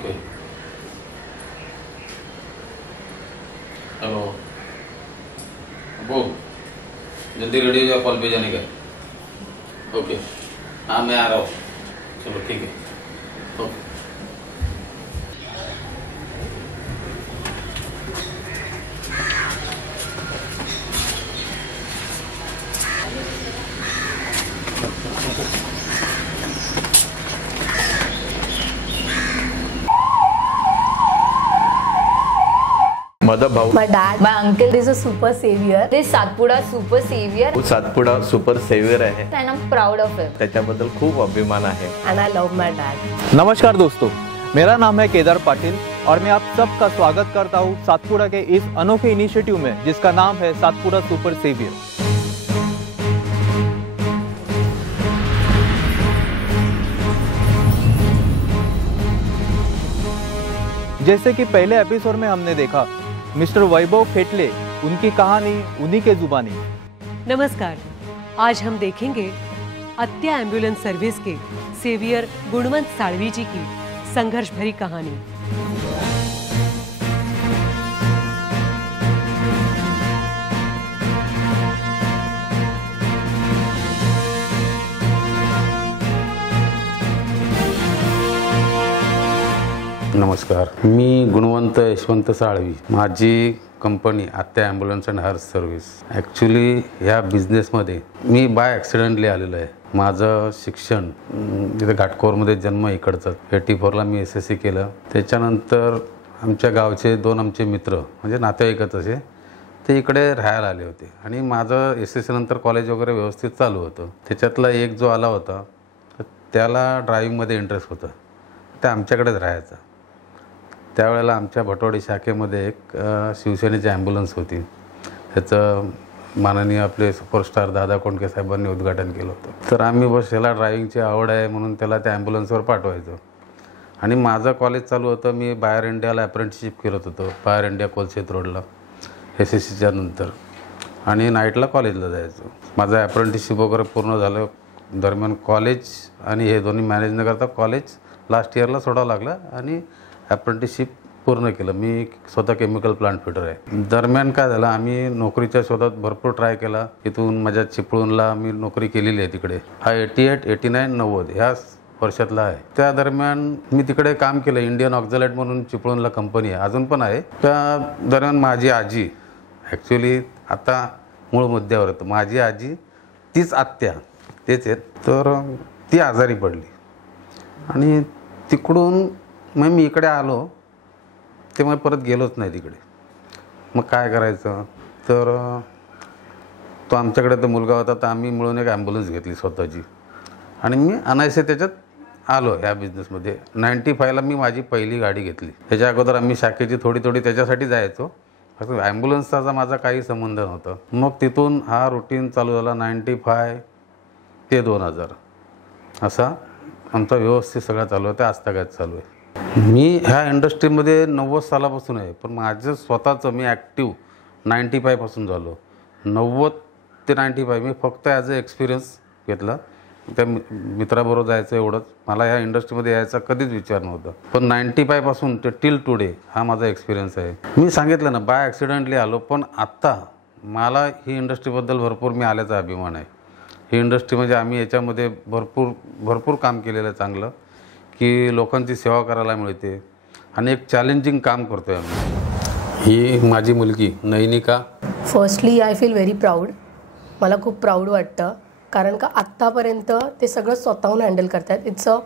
Okay hello Abu जल्दी ready हो जाओ कॉल पे जाने का। ओके हाँ मैं आ रहा हूँ। चलो ठीक है okay. My dad, my uncle is a super savior. This Satpura super savior. Satpura super saviour आहे And I'm proud of him. त्याच्याबद्दल खूप अभिमान आहे। And I love my dad. नमस्कार दोस्तों, मेरा नाम है केदार पाटिल और मैं आप सबका स्वागत करता हूँ सातपुड़ा के इस अनोखे इनिशिएटिव में जिसका नाम है सातपुड़ा सुपर सेवियर। जैसे कि पहले एपिसोड में हमने देखा मिस्टर वैभव फेटले, उनकी कहानी उन्हीं के जुबानी। नमस्कार, आज हम देखेंगे अत्या एम्बुलेंस सर्विस के सेवियर गुणवंत साळवी जी की संघर्ष भरी कहानी। नमस्कार, मी गुणवंत यशवंत साळवी। माझी कंपनी आत्या ambulance and hearse service. Actually ह्या बिझनेसमध्ये मी बाय ॲक्सिडेंटली आलेलो आहे। माझं शिक्षण इथे घाटकोरमध्ये जन्म इकडचं 84ला मी SSC केलं। त्याच्यानंतर आमच्या गावचे दोन आमचे मित्र म्हणजे नातेवाईकच असे ते इकडे राहायला आले होते आणि माझं SSC नंतर कॉलेज वगैरे व्यवस्थित चालू होतं। त्याच्यातला एक जो आला होता त्याला ड्रायव्हिंगमध्ये इंटरेस्ट होता, ते आमच्याकडेच राहायचा। त्यावेळेला आमच्या भटवाडी शाखेमध्ये एक शिवसेनेची ॲम्ब्युलन्स होती, त्याचं माननीय आपले सुपरस्टार दादा कोंडके साहेबांनी उद्घाटन केलं होतं। तर आम्ही बस याला ड्रायव्हिंगची आवड आहे म्हणून त्याला त्या ॲम्ब्युलन्सवर पाठवायचो आणि माझं कॉलेज चालू होतं। मी बाहेर इंडियाला अप्रेंटिसशिप करत होतो, बाहेर इंडिया कोलशेत रोडला SSCच्या नंतर, आणि नाईटला कॉलेजला जायचो। माझं अप्रेंटिसशिप वगैरे पूर्ण झालं। दरम्यान कॉलेज आणि हे दोन्ही मॅनेज न करता कॉलेज लास्ट इयरला सोडावं लागलं आणि अप्रेंटिसशिप पूर्ण केलं। मी स्वतः केमिकल प्लांट फिटर आहे। दरम्यान काय झालं, आम्ही नोकरीच्या शोधात भरपूर ट्राय केला। इथून माझ्या चिपळूणला मी नोकरी केलेली आहे तिकडे। हा 88, 89, 90 ह्या वर्षातला आहे। त्या दरम्यान मी तिकडे काम केलं। इंडियन ऑक्झालाइट म्हणून चिपळूणला कंपनी आहे, अजून पण आहे। त्या दरम्यान माझी आजी, ॲक्च्युली आता मूळ मुद्द्यावर होतं, माझी आजी तीच आत्या तेच आहेत, तर ती आजारी पडली आणि तिकडून मग मी इकडे आलो, ते मग परत गेलोच नाही तिकडे। मग काय करायचं, तर तो आमच्याकडे तो मुलगा होता, तर आम्ही मिळून एक ॲम्ब्युलन्स घेतली स्वतःची आणि मी अनायसे त्याच्यात आलो ह्या बिझनेसमध्ये। 95ला मी माझी पहिली गाडी घेतली। त्याच्या अगोदर आम्ही शाखेची थोडी थोडी त्याच्यासाठी जायचो, फक्त ॲम्ब्युलन्सचा माझा काही संबंध नव्हता। मग तिथून हा रुटीन चालू झाला 95 ते 2000 असा आमचा व्यवस्थित सगळा चालू आहे, ते आजतागायत चालू आहे। मी ह्या इंडस्ट्रीमध्ये 90 सालापासून आहे, पण माझं स्वतःचं मी ॲक्टिव्ह 95 पासून झालो। 90 ते 95 मी फक्त ॲज अ एक्सपिरियन्स घेतला। त्या मित्राबरोबर जायचं एवढंच, मला ह्या इंडस्ट्रीमध्ये यायचा कधीच विचार नव्हता। पण 95 पासून ते टिल टुडे हा माझा एक्सपिरियन्स आहे। मी सांगितलं ना, बाय ॲक्सिडेंटली आलो, पण आत्ता मला ही इंडस्ट्रीबद्दल भरपूर मी आल्याचा अभिमान आहे। ही इंडस्ट्री म्हणजे आम्ही याच्यामध्ये भरपूर काम केलेलं आहे चांगलं, की लोकांची सेवा करायला मिळते आणि एक चॅलेंजिंग काम करतोय आम्ही। ही माझी मुलगी Nainika. Firstly I feel very proud. मला खूप प्राऊड वाटतं, कारण का आत्तापर्यंत ते सगळं स्वतःहून हँडल करतात। It's a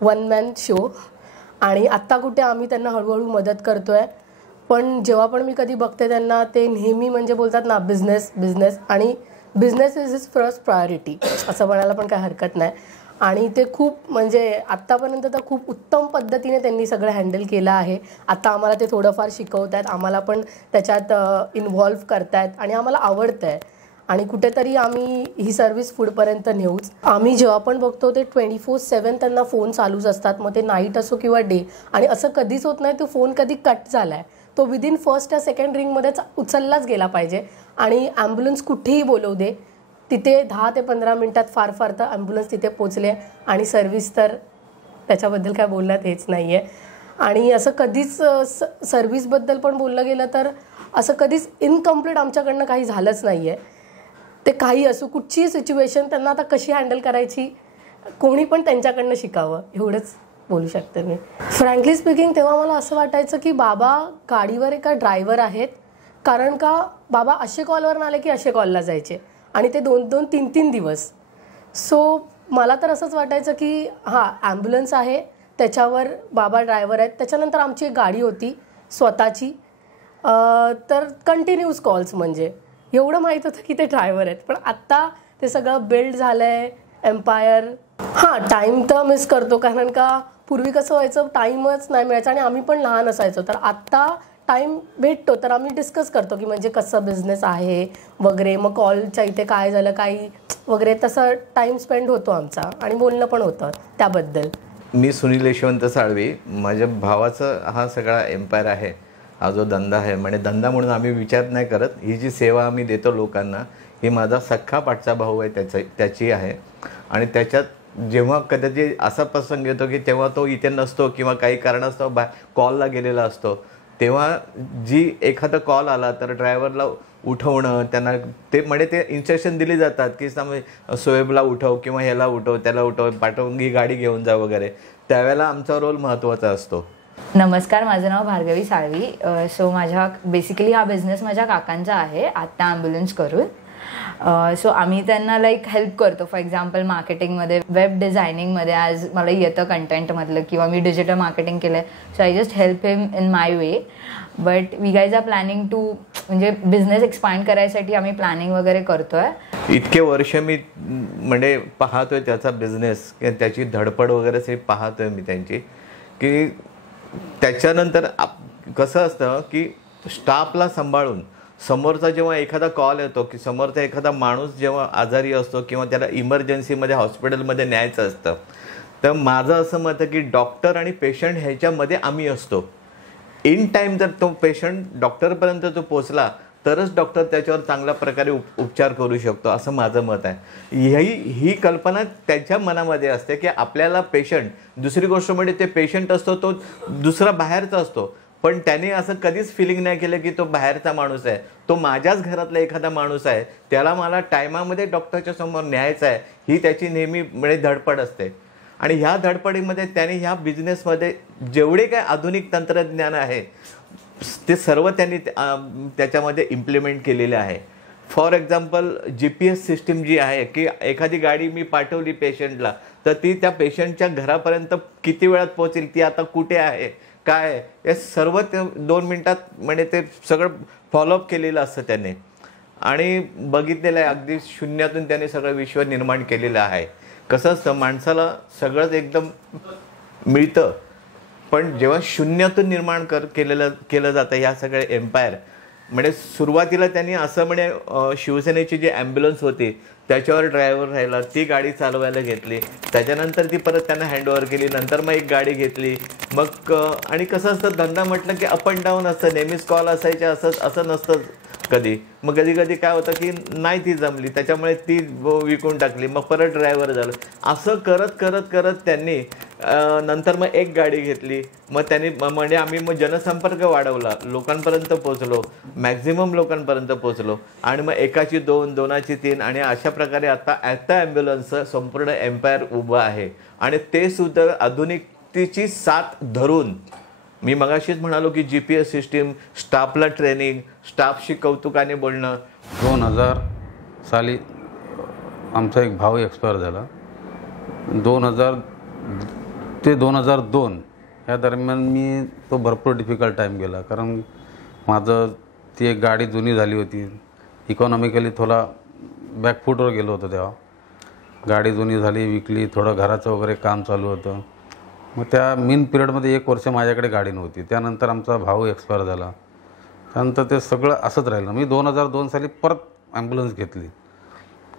one man show आणि आत्ता कुठे आम्ही त्यांना हळूहळू मदत करतो आहे, पण जेव्हा पण मी कधी बघते त्यांना, ते नेहमी म्हणजे बोलतात ना, बिझनेस आणि business is his first priority असं म्हणायला पण काही हरकत नाही। आणि ते खूप म्हणजे आत्तापर्यंत तर खूप उत्तम पद्धतीने त्यांनी सगळं हँडल केलं आहे। आता आम्हाला ते थोडंफार शिकवत आहेत, आम्हाला पण त्याच्यात इन्व्हॉल्व करतायत आणि आम्हाला आवडतं आहे आणि कुठेतरी आम्ही ही सर्व्हिस पुढपर्यंत नेऊच। आम्ही जेव्हा पण बघतो ते 24/7 त्यांना फोन चालूच असतात, मग ते नाईट असो किंवा डे, आणि असं कधीच होत नाही तो फोन कधी कट झाला आहे, तो विदिन फर्स्ट या सेकंड रिंगमध्येच उचललाच गेला पाहिजे। आणि ॲम्ब्युलन्स कुठेही बोलवू दे, तिथे 10 ते 15 मिनिटात फार तर ॲम्ब्युलन्स तिथे पोचले आणि सर्व्हिस तर त्याच्याबद्दल काय बोलण्यात हेच नाही आहे। आणि असं कधीच सर्व्हिसबद्दल पण बोललं गेलं तर असं कधीच इनकम्प्लीट आमच्याकडनं काही झालंच नाही आहे. ते काही असो, कुठचीही सिच्युएशन त्यांना आता कशी हँडल करायची कोणी पण त्यांच्याकडनं शिकावं एवढंच बोलू शकते मी. फ्रँकली स्पीकिंग तेव्हा मला असं वाटायचं की बाबा गाडीवर एका ड्रायव्हर आहेत, कारण का बाबा असे कॉलवर आले की असे कॉलला जायचे आणि ते 2-2, 3-3 दिवस. सो मला तर असंच वाटायचं की हां ॲम्ब्युलन्स आहे, त्याच्यावर बाबा ड्रायव्हर आहेत. त्याच्यानंतर आमची एक गाडी होती स्वतःची, तर कंटिन्यूस कॉल्स, म्हणजे एवढं माहीत होतं की ते ड्रायव्हर आहेत. पण आत्ता ते सगळं बिल्ड झालं आहे एम्पायर. हां टाईम तर मिस करतो, कारण का पूर्वी कसं व्हायचं टाईमच नाही मिळायचा आणि आम्ही पण लहान असायचो. तर आत्ता टाईम भेटतो तर आम्ही डिस्कस करतो की म्हणजे कसं बिझनेस आहे वगैरे, मग कॉलच्या इथे काय झालं काही वगैरे, तसं टाईम स्पेंड होतो आमचा आणि बोलणं पण होतं त्याबद्दल. मी सुनील यशवंत साळवी. माझ्या भावाचं हा सगळा एम्पायर आहे, हा जो धंदा आहे. म्हणजे धंदा म्हणून आम्ही विचार नाही करत, ही जी सेवा आम्ही देतो लोकांना ही माझा सख्खा पाठचा भाऊ आहे, त्याची आहे. आणि त्याच्यात जेव्हा कदाचित असा प्रसंग येतो की तेव्हा तो इथे नसतो किंवा काही कारणास्तव कॉलला गेलेला असतो, तेव्हा जी एखादा कॉल आला तर ड्रायव्हरला उठवणं, त्यांना ते म्हणजे ते इन्स्ट्रक्शन दिली जातात की सोहेबला उठव किंवा ह्याला उठव त्याला उठव, पाठवून ही गाडी घेऊन जा वगैरे. त्यावेळेला आमचा रोल महत्त्वाचा असतो. नमस्कार, माझं नाव भार्गवी साळवी. सो बेसिकली हा बिझनेस माझ्या काकांचा आहे, आत्ता ॲम्ब्युलन्स करून. सो आम्ही त्यांना हेल्प करतो. फॉर एक्झाम्पल मार्केटिंगमध्ये, वेब डिझायनिंगमध्ये, आज मला येतं कंटेंटमधलं, किंवा मी डिजिटल मार्केटिंग केलं आहे. So I just help him in my way. But we guys are planning to, म्हणजे बिझनेस एक्सपांड करायसाठी आम्ही प्लॅनिंग वगैरे करतोय. इतके वर्ष मी म्हणजे पाहतोय त्याचा बिझनेस, त्याची धडपड वगैरे पाहतोय मी त्यांची, की त्याच्यानंतर कसं असतं की स्टाफला सांभाळून समोरचा जेव्हा एखादा कॉल येतो की समोरचा एखादा माणूस जेव्हा आजारी असतो किंवा त्याला इमर्जन्सीमध्ये हॉस्पिटलमध्ये न्यायचं असतं, तर माझं असं मत आहे की डॉक्टर आणि पेशंट ह्याच्यामध्ये आम्ही असतो. इन टाईम जर तो पेशंट डॉक्टरपर्यंत तो पोचला तरच डॉक्टर त्याच्यावर चांगल्या प्रकारे उपचार करू शकतो, असं माझं मत आहे. ही कल्पना त्याच्या मनामध्ये असते की आपल्याला पेशंट, दुसरी गोष्ट म्हणजे ते पेशंट असतो तो दुसरा बाहेरचा असतो, पण त्याने असं कधीच फिलिंग नाही केलं की तो बाहेरचा माणूस आहे, तो माझ्याच घरातला एखादा माणूस आहे, त्याला मला टायमामध्ये डॉक्टरच्या समोर न्यायचं आहे, ही त्याची नेहमी म्हणजे धडपड असते. आणि ह्या धडपडीमध्ये त्याने ह्या बिझनेसमध्ये जेवढे काय आधुनिक तंत्रज्ञान आहे ते सर्व त्यांनी त्याच्यामध्ये इम्प्लिमेंट केलेले आहे. फॉर एक्झाम्पल GPS सिस्टीम जी आहे की एखादी गाडी मी पाठवली पेशंटला तर ती त्या पेशंटच्या घरापर्यंत किती वेळात पोहोचेल, ती आता कुठे आहे, काय आहे, हे सर्व ते 2 मिनिटात म्हणजे ते सगळं फॉलोअप केलेलं असतं त्याने. आणि बघितलेलं आहे अगदी शून्यातून त्याने सगळं विश्व निर्माण केलेलं आहे. कसं असतं, माणसाला सगळंच एकदम मिळतं, पण जेव्हा शून्यातून निर्माण केलं जातं या सगळे एम्पायर. म्हणजे सुरुवातीला त्यांनी असं म्हणजे शिवसेनेची जी ॲम्ब्युलन्स होती त्याच्यावर ड्रायव्हर राहिला, ती गाडी चालवायला घेतली, त्याच्यानंतर ती परत त्यांना हँडओव्हर केली, नंतर मग एक गाडी घेतली. मग आणि कसं असतं धंदा म्हटलं की अप अँड डाऊन असतं, नेहमीच कॉल असायचे असं नसतं कधी. मग कधी कधी काय होतं की नाही ती जमली, त्याच्यामुळे ती विकून टाकली, मग परत ड्रायव्हर झालं. असं करत करत करत त्यांनी नंतर मग एक गाडी घेतली. मग त्यांनी म्हणजे आम्ही मग जनसंपर्क वाढवला, लोकांपर्यंत पोचलो, मॅक्झिमम लोकांपर्यंत पोचलो. आणि मग एकाची 2, 2ची 3 आणि अशा प्रकारे आता ॲम्ब्युलन्सचं संपूर्ण एम्पायर उभं आहे. आणि ते सुद्धा आधुनिकतेची साथ धरून, मी मगाशीच म्हणालो की GPS सिस्टीम, स्टाफला ट्रेनिंग, स्टाफशी कौतुकाने बोलणं. 2000 साली आमचा एक भाऊ एक्सपायर झाला. 2000 ते 2002 या दरम्यान मी तो भरपूर डिफिकल्ट टाईम गेला, कारण माझं ती एक गाडी जुनी झाली होती, इकॉनॉमिकली थोडा बॅकफूटवर गेलो होतो. तेव्हा गाडी जुनी झाली, विकली, थोडं घराचं वगैरे काम चालू होतं. मग त्या मीन पिरियडमध्ये 1 वर्ष माझ्याकडे गाडी नव्हती. त्यानंतर आमचा भाऊ एक्सपायर झाला, त्यानंतर ते सगळं असंच राहिलं. मी 2002 साली परत ॲम्ब्युलन्स घेतली.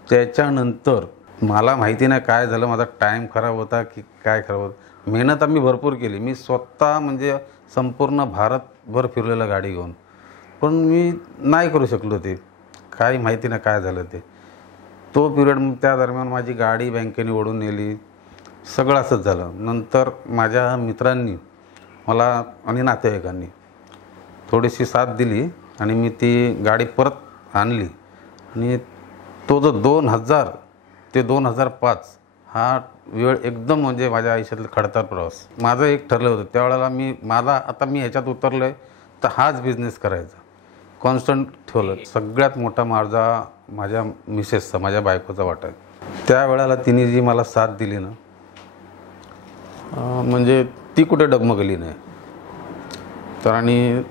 त्याच्यानंतर मला माहिती नाही काय झालं, माझा टाईम खराब होता की काय खराब होतं. मेहनत आम्ही भरपूर केली, मी स्वतः म्हणजे संपूर्ण भारतभर फिरलेलं गाडी घेऊन, पण मी नाही करू शकलो. ते काही माहिती नाही काय झालं ते. तो पिरियड, त्या दरम्यान माझी गाडी बँकेने ओढून नेली, सगळं असंच झालं. नंतर माझ्या मित्रांनी मला आणि नातेवाईकांनी थोडीशी साथ दिली आणि मी ती गाडी परत आणली. आणि तो जो 2000 ते 2005 हा वेळ एकदम म्हणजे माझ्या आयुष्यातला खडतर प्रवास. माझं एक ठरलं होतं त्यावेळेला मी ह्याच्यात उतरलो आहे तर हाच बिझनेस करायचा. कॉन्स्टंट ठेवलं. सगळ्यात मोठा माझ्या मिसेसचा, माझ्या बायकोचा वाटा आहे. त्यावेळेला तिने जी मला साथ दिली ना, म्हणजे ती कुठे डगमगली नाही. तर आणि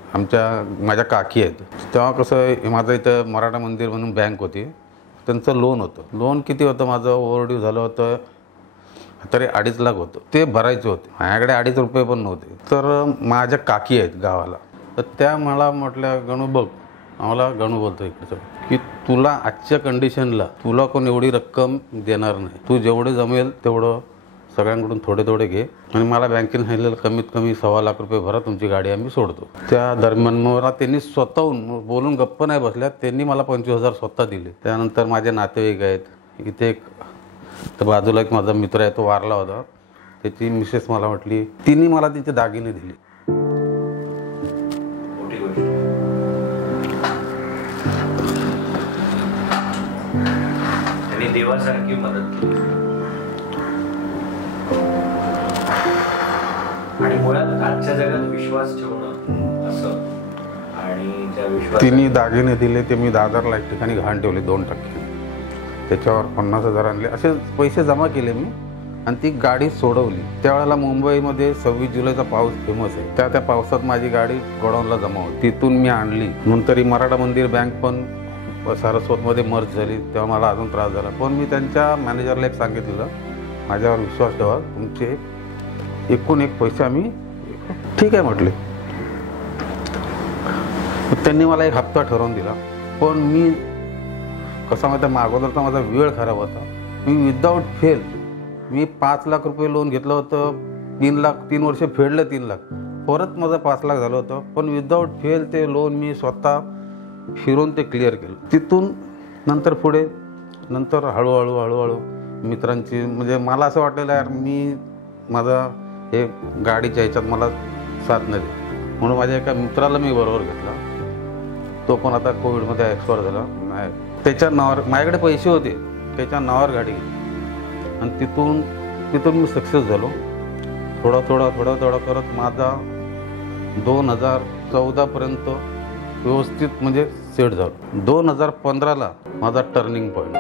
माझ्या काकी आहेत. तेव्हा कसं माझं इथं मराठा मंदिर म्हणून बँक होती, त्यांचं लोन होतं. लोन किती होतं माझं ओव्हरड्यू झालं होतं तरी 2.5 लाख होतं. ते भरायचे होते. माझ्याकडे 2.5 रुपये पण नव्हते. तर माझ्या काकी आहेत गावाला, तर त्या मला म्हटल्या, गणू बघ, आम्हाला गणू बोलतो इकडचं, की तुला आजच्या कंडिशनला तुला कोण एवढी रक्कम देणार नाही. तू जेवढे जमेल तेवढं सगळ्यांकडून थोडे थोडे घे आणि मला बँकेने सांगितलेलं कमीत कमी 1.25 लाख रुपये भरा, तुमची गाडी आम्ही सोडतो. त्या दरम्यान मला त्यांनी स्वतःहून बोलून गप्प नाही बसल्या, त्यांनी मला 25,000 स्वतः दिले. त्यानंतर माझे नातेवाईक आहेत. इथे तर बाजूला एक माझा मित्र आहे, तो वारला होता. त्याची मिसेस मला म्हटली, तिने मला तिचे दागिने दिले. देवासारखी मदत केली. आणि मुळात आजच्या जगात विश्वास ठेवणं असं, आणि त्या विश्वास तिने दागिने दिले ते मी दादरला एक ठिकाणी घाण ठेवले 2%. त्याच्यावर 50,000 आणले. असे पैसे जमा केले मी आणि ती गाडी सोडवली. त्यावेळेला मुंबईमध्ये 26 जुलैचा पाऊस फेमस आहे. त्या पावसात माझी गाडी गोडाऊनला जमा होती. तिथून मी आणली. नंतर मराठा मंदिर बँक पण सारस्वतमध्ये मर्ज झाली. तेव्हा मला अजून त्रास झाला. पण मी त्यांच्या मॅनेजरला एक सांगितलेलं, माझ्यावर विश्वास ठेवा, तुमचे एकूण एक पैसे आम्ही ठीक आहे म्हटले. त्यांनी मला एक हप्ता ठरवून दिला. पण मी कसा माहिती, अगोदरचा माझा वेळ खराब होता. मी विदाऊट फेल 5 लाख रुपये लोन घेतलं होतं. 3 वर्ष फेडलं 3 लाख. परत माझं 5 लाख झालं होतं. पण विदाऊट फेल ते लोन मी स्वतः फिरून ते क्लिअर केलं. तिथून नंतर पुढे हळूहळू मित्रांची, म्हणजे मला असं वाटलेलं यार मी माझा हे गाडीच्या ह्याच्यात मला साथ नाही दे, म्हणून माझ्या एका मित्राला मी बरोबर घेतला. तो पण आता कोविडमध्ये एक्सपायर झाला. नाही, त्याच्या नावावर माझ्याकडे पैसे होते, त्याच्या नावावर गाडी घेतली आणि तिथून मी सक्सेस झालो. थोडा करत माझा 2014पर्यंत व्यवस्थित म्हणजे सेट झालो. 2015ला माझा टर्निंग पॉईंट.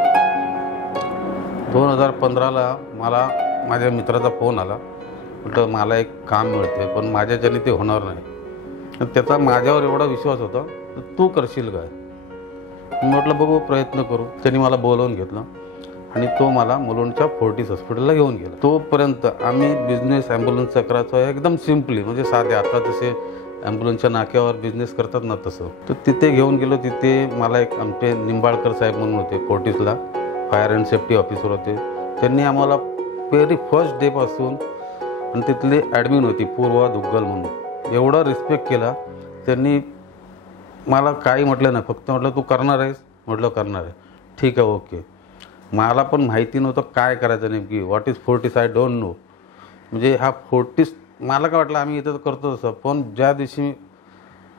2015ला मला माझ्या मित्राचा फोन आला. म्हटलं मला एक काम मिळते, पण माझ्याच्याने ते होणार नाही. त्याचा माझ्यावर एवढा विश्वास होता, तर तू करशील काय? म्हटलं बघू, प्रयत्न करू. त्यांनी मला बोलवून घेतलं आणि तो मला मुलुंडच्या फोर्टिस हॉस्पिटलला घेऊन गेला. तोपर्यंत आम्ही बिझनेस ॲम्ब्युलन्सचा करायचो एकदम सिम्पली, म्हणजे साधे आता जसे ॲम्ब्युलन्सच्या नाक्यावर बिझनेस करतात ना तसं. तर तिथे घेऊन गेलो. तिथे मला एक आमचे निंबाळकर साहेब म्हणून होते, फोर्टिसला फायर अँड सेफ्टी ऑफिसर होते. त्यांनी आम्हाला व्हेरी फर्स्ट डेपासून, आणि तिथली ॲडमिन होती पूर्वा दुग्गल म्हणून, एवढा रिस्पेक्ट केला त्यांनी. मला काही म्हटलं नाही, फक्त म्हटलं तू करणार आहेस? म्हटलं करणार आहे. ठीक आहे, ओके. मला पण माहिती नव्हतं काय करायचं नेमकी. What is Fortis I don't know. म्हणजे हा फोर्टिस मला काय वाटलं आम्ही इथं करतो तसं. पण ज्या दिवशी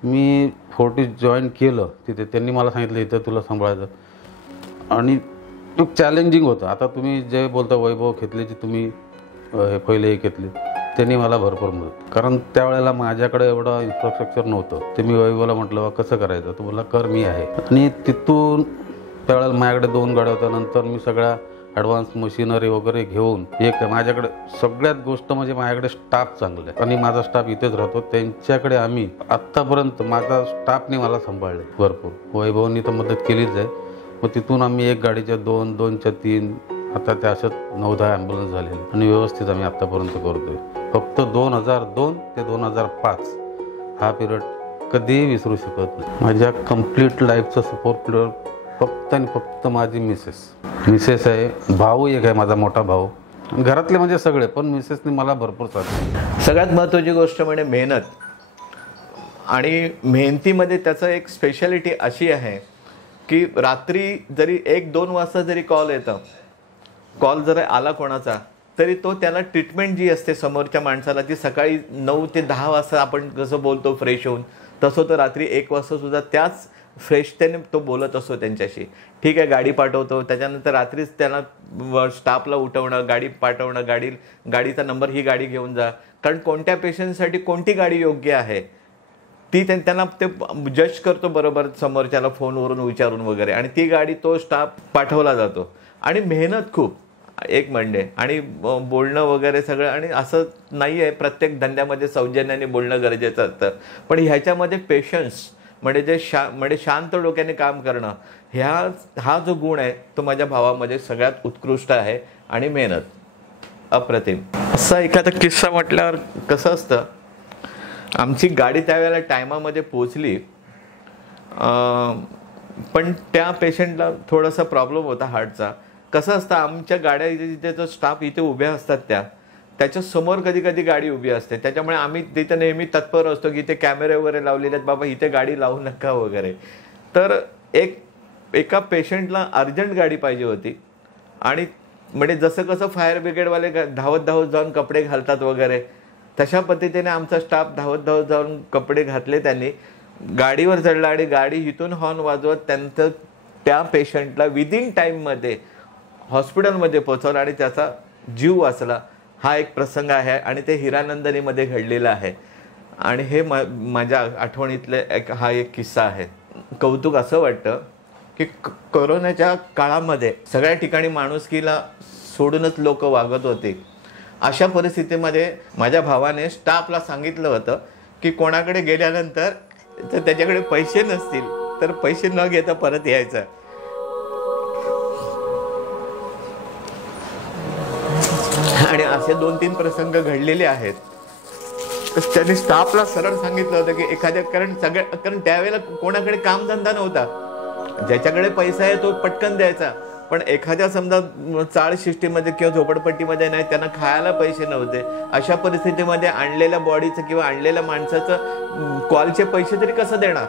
मी फोर्टिस जॉईन केलं तिथे त्यांनी मला सांगितलं इथं तुला सांभाळायचं, आणि खूप चॅलेंजिंग होतं. आता तुम्ही जे बोलता वैभव खेतलेची तुम्ही पहिले हे घेतली, त्यांनी मला भरपूर मदत, कारण त्यावेळेला माझ्याकडे एवढं इन्फ्रास्ट्रक्चर नव्हतं. ते मी वैभवला म्हटलं कसं करायचं, तो बोलला कर मी आहे. आणि तिथून त्यावेळेला माझ्याकडे 2 गाड्या होत्या. नंतर मी सगळ्या ॲडव्हान्स मशिनरी वगैरे घेऊन माझ्याकडे सगळ्यात गोष्ट म्हणजे माझ्याकडे स्टाफ चांगला आहे आणि माझा स्टाफ इथेच राहतो. त्यांच्याकडे आम्ही आत्तापर्यंत माझा स्टाफने मला सांभाळले भरपूर. वैभवनी तर मदत केलीच आहे. मग तिथून आम्ही 1 गाडीच्या 2, 2च्या 3, आता त्या अशात 9-10 ॲम्ब्युलन्स झालेले आणि व्यवस्थित आम्ही आत्तापर्यंत करतोय. फक्त 2002 ते 2005 हा पिरियड कधीही विसरू शकत नाही. माझ्या कंप्लीट लाईफचा सपोर्ट प्लेअर फक्त आणि फक्त माझी मिसेस आहे. भाऊ एक आहे माझा मोठा भाऊ. घरातले म्हणजे सगळे, पण मिसेसने मला भरपूर साथ दिली. सगळ्यात महत्त्वाची गोष्ट म्हणजे मेहनत. आणि मेहनतीमध्ये त्याचं एक स्पेशालिटी अशी आहे की रात्री जरी 1-2 वाजता जरी कॉल येतं, कॉल जर आला कोणाचा तरी तो त्याला ट्रीटमेंट जी असते समोरच्या माणसाला ती सकाळी 9 ते 10 वाजता आपण कसं बोलतो फ्रेश होऊन, तसं तो रात्री 1 वाजता सुद्धा त्याच फ्रेश त्याने तो बोलत असतो त्यांच्याशी. ठीक आहे, गाडी पाठवतो, त्याच्यानंतर रात्रीच त्यांना स्टाफला उठवणं, गाडी पाठवणं, गाडीचा नंबर, ही गाडी घेऊन जा, कारण कोणत्या पेशंटसाठी कोणती गाडी योग्य आहे ती त्यांना ते जज करतो बरोबर समोरच्याला फोनवरून विचारून वगैरे, आणि ती गाडी तो स्टाफ पाठवला जातो. आणि मेहनत खूप एक म्हणजे, आणि बोलणं वगैरे सगळं. आणि असं नाही आहे प्रत्येक धंद्यामध्ये सौजन्याने बोलणं गरजेचं असतं, पण ह्याच्यामध्ये पेशन्स म्हणजे म्हणजे शांत डोक्याने काम करणं, हा जो गुण आहे तो माझ्या भावामध्ये सगळ्यात उत्कृष्ट आहे. आणि मेहनत अप्रतिम. असा एखादा किस्सा म्हटल्यावर कसं असतं, आमची गाडी त्यावेळेला टायमामध्ये पोचली, पण त्या पेशंटला थोडासा प्रॉब्लेम होता हार्टचा. कसं असतं, आमच्या गाड्या जिथे जो स्टाफ इथे उभ्या असतात त्याच्या समोर कधी कधी गाडी उभी असते, त्याच्यामुळे आम्ही तिथे नेहमी तत्पर असतो की इथे कॅमेरे वगैरे लावलेले आहेत, बाबा इथे गाडी लावू नका वगैरे. तर एका पेशंटला अर्जंट गाडी पाहिजे होती, आणि म्हणजे जसं कसं फायर ब्रिगेडवाले धावत जाऊन कपडे घालतात वगैरे, तशा पद्धतीने आमचा स्टाफ धावत जाऊन कपडे घातले, त्यांनी गाडीवर चढला आणि गाडी इथून हॉर्न वाजवत त्यांचं त्या पेशंटला विदिन टाईममध्ये हॉस्पिटलमध्ये पोहोचवलं आणि त्याचा जीव वाचला. हा एक प्रसंग आहे आणि ते हिरानंदिनीमध्ये घडलेला आहे. आणि हे माझ्या आठवणीतले हा एक किस्सा आहे. कौतुक असं वाटतं की कोरोनाच्या काळामध्ये सगळ्या ठिकाणी माणुसकीला सोडूनच लोक वागत होते. अशा परिस्थितीमध्ये माझ्या भावाने स्टाफला सांगितलं होतं की कोणाकडे गेल्यानंतर जर त्याच्याकडे पैसे नसतील तर पैसे न घेता परत यायचं. आणि असे 2-3 प्रसंग घडलेले आहेत. त्यांनी स्टाफला सरळ सांगितलं होतं की एखाद्या, कारण त्यावेळेला कोणाकडे कामधंदा नव्हता, ज्याच्याकडे पैसा आहे तो पटकन द्यायचा, पण एखाद्या समजा चाळ शिष्टीमध्ये किंवा झोपडपट्टीमध्ये नाही, त्यांना खायला पैसे नव्हते. अशा परिस्थितीमध्ये आणलेल्या बॉडीचं किंवा आणलेल्या माणसाचं कॉलचे पैसे तरी कसं देणार.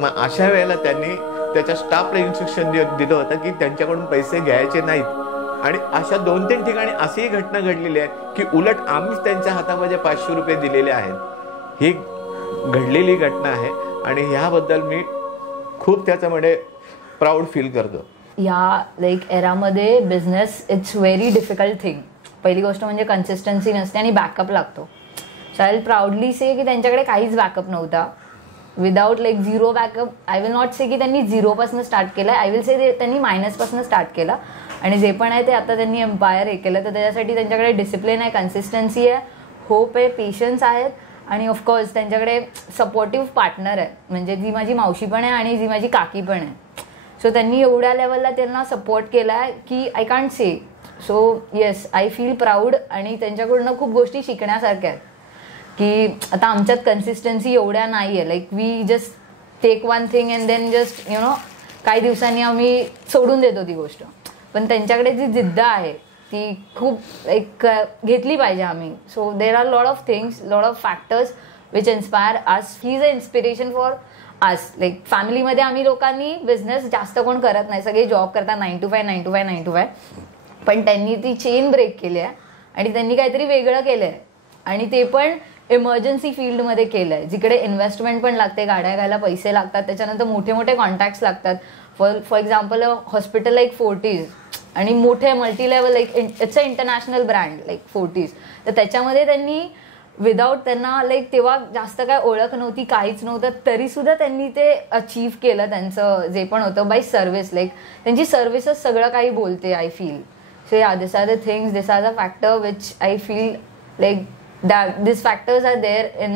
मग अशा वेळेला त्यांनी त्याच्या स्टाफला इन्स्ट्रक्शन दिलं होतं की त्यांच्याकडून पैसे घ्यायचे नाहीत. आणि अशा 2-3 ठिकाणी अशीही घटना घडलेली आहे की उलट आम्हीच त्यांच्या हातामध्ये 500 रुपये दिलेले आहेत. ही घडलेली घटना आहे आणि ह्याबद्दल मी खूप त्याच्यामध्ये प्राऊड फील करतो. या एरामध्ये business it's very difficult thing. पहिली गोष्ट म्हणजे कन्सिस्टन्सी नसते आणि बॅकअप लागतो. So I will proudly say की त्यांच्याकडे काहीच बॅकअप नव्हता. Without zero backup, I will not say की त्यांनी 0पासून स्टार्ट केलं, आय विल से त्यांनी मायनसपासून स्टार्ट केला. आणि जे पण आहे ते आता त्यांनी एम्पायर हे केलं. तर त्याच्यासाठी त्यांच्याकडे डिसिप्लिन आहे, कन्सिस्टन्सी आहे, होप आहे, पेशन्स आहेत, आणि ऑफकोर्स त्यांच्याकडे सपोर्टिव्ह पार्टनर आहे, म्हणजे जी माझी मावशी पण आहे आणि जी माझी काकी पण आहे. सो त्यांनी एवढ्या लेवलला त्यांना सपोर्ट केला आहे की I can't say. So yes, I feel proud. आणि त्यांच्याकडून खूप गोष्टी शिकण्यासारख्या आहेत की आता आमच्यात कन्सिस्टन्सी एवढ्या नाही आहे. We just take one thing and then just काही दिवसांनी आम्ही सोडून देतो ती गोष्ट. पण त्यांच्याकडे जी जिद्द आहे ती खूप घेतली पाहिजे आम्ही. So there are lot of things, lot of factors which inspire us. He is a inspiration for us. फॅमिलीमध्ये आम्ही लोकांनी बिझनेस जास्त कोण करत नाही, सगळे जॉब करतात 9 to 5. पण त्यांनी ती चेन ब्रेक केली आहे आणि त्यांनी काहीतरी वेगळं केलं आहे. आणि ते पण इमर्जन्सी फील्डमध्ये केलं आहे, जिकडे इन्व्हेस्टमेंट पण लागते, गाड्या घ्यायला पैसे लागतात, त्याच्यानंतर मोठे मोठे कॉन्टॅक्ट्स लागतात. फॉर एक्झाम्पल हॉस्पिटल फोर्टीज आणि मोठे multi level it's a international brand forties. तर त्याच्यामध्ये त्यांनी विदाऊट त्यांना तेव्हा जास्त काय ओळख नव्हती, काहीच नव्हतं, तरी सुद्धा त्यांनी ते अचीव्ह केलं. त्यांचं जे पण होतं बाय सर्व्हिस, त्यांची सर्व्हिसच सगळं काही बोलते, I feel. So yeah, this are the things, this are the factor which I feel that these factors are there in.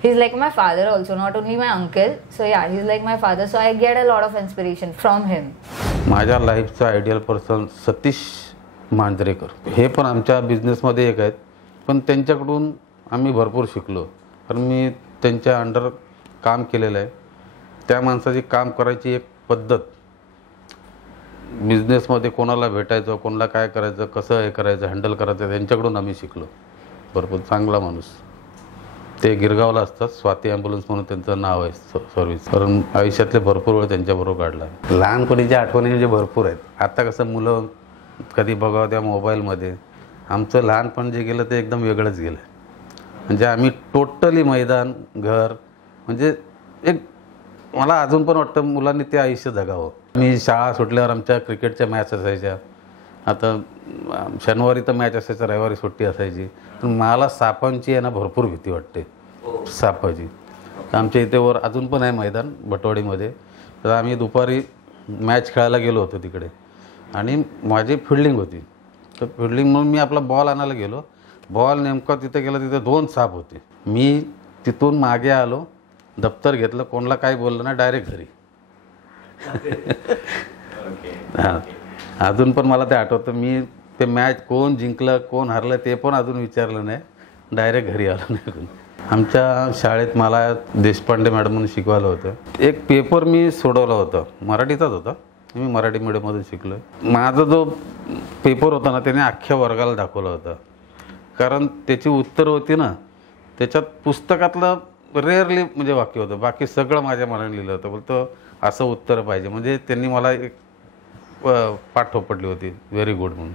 He's like my father also, not only my uncle. So yeah, he's like my father, so I get a lot of inspiration from him. माझ्या लाईफचा ideal person Satish Manjrekar हे पण आमच्या बिझनेसमध्ये एक आहेत, पण त्यांच्याकडून आम्ही भरपूर शिकलो. कारण मी त्यांच्या अंडर काम केलेलं आहे. त्या माणसाची काम करायची एक पद्धत, बिझनेसमध्ये कोणाला भेटायचं, कोणाला काय करायचं, कसं हे करायचं, हँडल करायचं, त्यांच्याकडून आम्ही शिकलो. भरपूर चांगला माणूस. ते गिरगावला असतात, स्वाती ॲम्ब्युलन्स म्हणून त्यांचं नाव आहे सर्व्हिस. कारण आयुष्यातले भरपूर वेळ त्यांच्याबरोबर काढला. लहानपणीच्या आठवणी म्हणजे भरपूर आहेत. आता कसं मुलं कधी बघावं त्या मोबाईलमध्ये, आमचं लहानपण जे गेलं ते एकदम वेगळंच गेलं. म्हणजे आम्ही टोटली मैदान घर म्हणजे एक मला अजून पण वाटतं मुलांनी ते आयुष्य जगावं. मी शाळा सुटल्यावर आमच्या क्रिकेटच्या मॅच असायच्या. आता शनिवारी तर मॅच असायचं, रविवारी सुट्टी असायची. पण मला सापांची आहे ना भरपूर भीती वाटते, सापाची. आमच्या इथे वर अजून पण आहे मैदान भटवाडीमध्ये. तर आम्ही दुपारी मॅच खेळायला गेलो होतो तिकडे आणि माझी फिल्डिंग होती. तर फिल्डिंग म्हणून मी आपला बॉल आणायला गेलो. बॉल नेमका तिथे गेला, तिथे 2 साप होते. मी तिथून मागे आलो, दप्तर घेतलं, कोणाला काही बोललं नाही, डायरेक्ट घरी. हां, अजून पण मला ते आठवतं. मी ते मॅच कोण जिंकलं कोण हरलं ते पण अजून विचारलं नाही, डायरेक्ट घरी आलो निघून. आमच्या शाळेत मला देशपांडे मॅडम म्हणून शिकवायला होतं. एक पेपर मी सोडवला होता, मराठीचाच होता. मी मराठी मीडियममधून शिकलो. माझा जो पेपर होता ना त्याने अख्ख्या वर्गाला दाखवला होता. कारण त्याची उत्तरं होती ना, त्याच्यात पुस्तकातलं रेअरली म्हणजे वाक्य होतं, बाकी सगळं माझ्या मनाने लिहिलं होतं. बोलतो असं उत्तर पाहिजे. म्हणजे त्यांनी मला एक पाठ थोपटली होती, व्हेरी गुड म्हणून.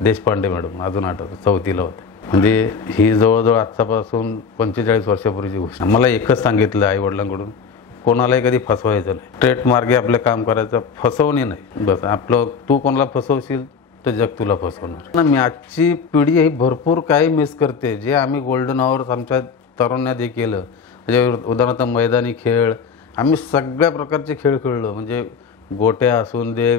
देशपांडे मॅडम, अजून आठवतं, 4थीला होते. म्हणजे ही जवळजवळ आजच्यापासून 45 वर्षापूर्वीची गोष्ट. मला एकच सांगितलं आईवडिलांकडून, कोणालाही कधी फसवायचं नाही, स्ट्रेट मार्गे आपलं काम करायचं, फसवणे नाही. बस आपलं, तू कोणाला फसवशील तर जग तुला फसवणार ना. मी आजची पिढी ही भरपूर काही मिस करते, जे आम्ही गोल्डन आवर्स आमच्या तरुणात हे केलं. म्हणजे उदाहरणार्थ मैदानी खेळ, आम्ही सगळ्या प्रकारचे खेळ खेळलो. म्हणजे गोट्या असून दे,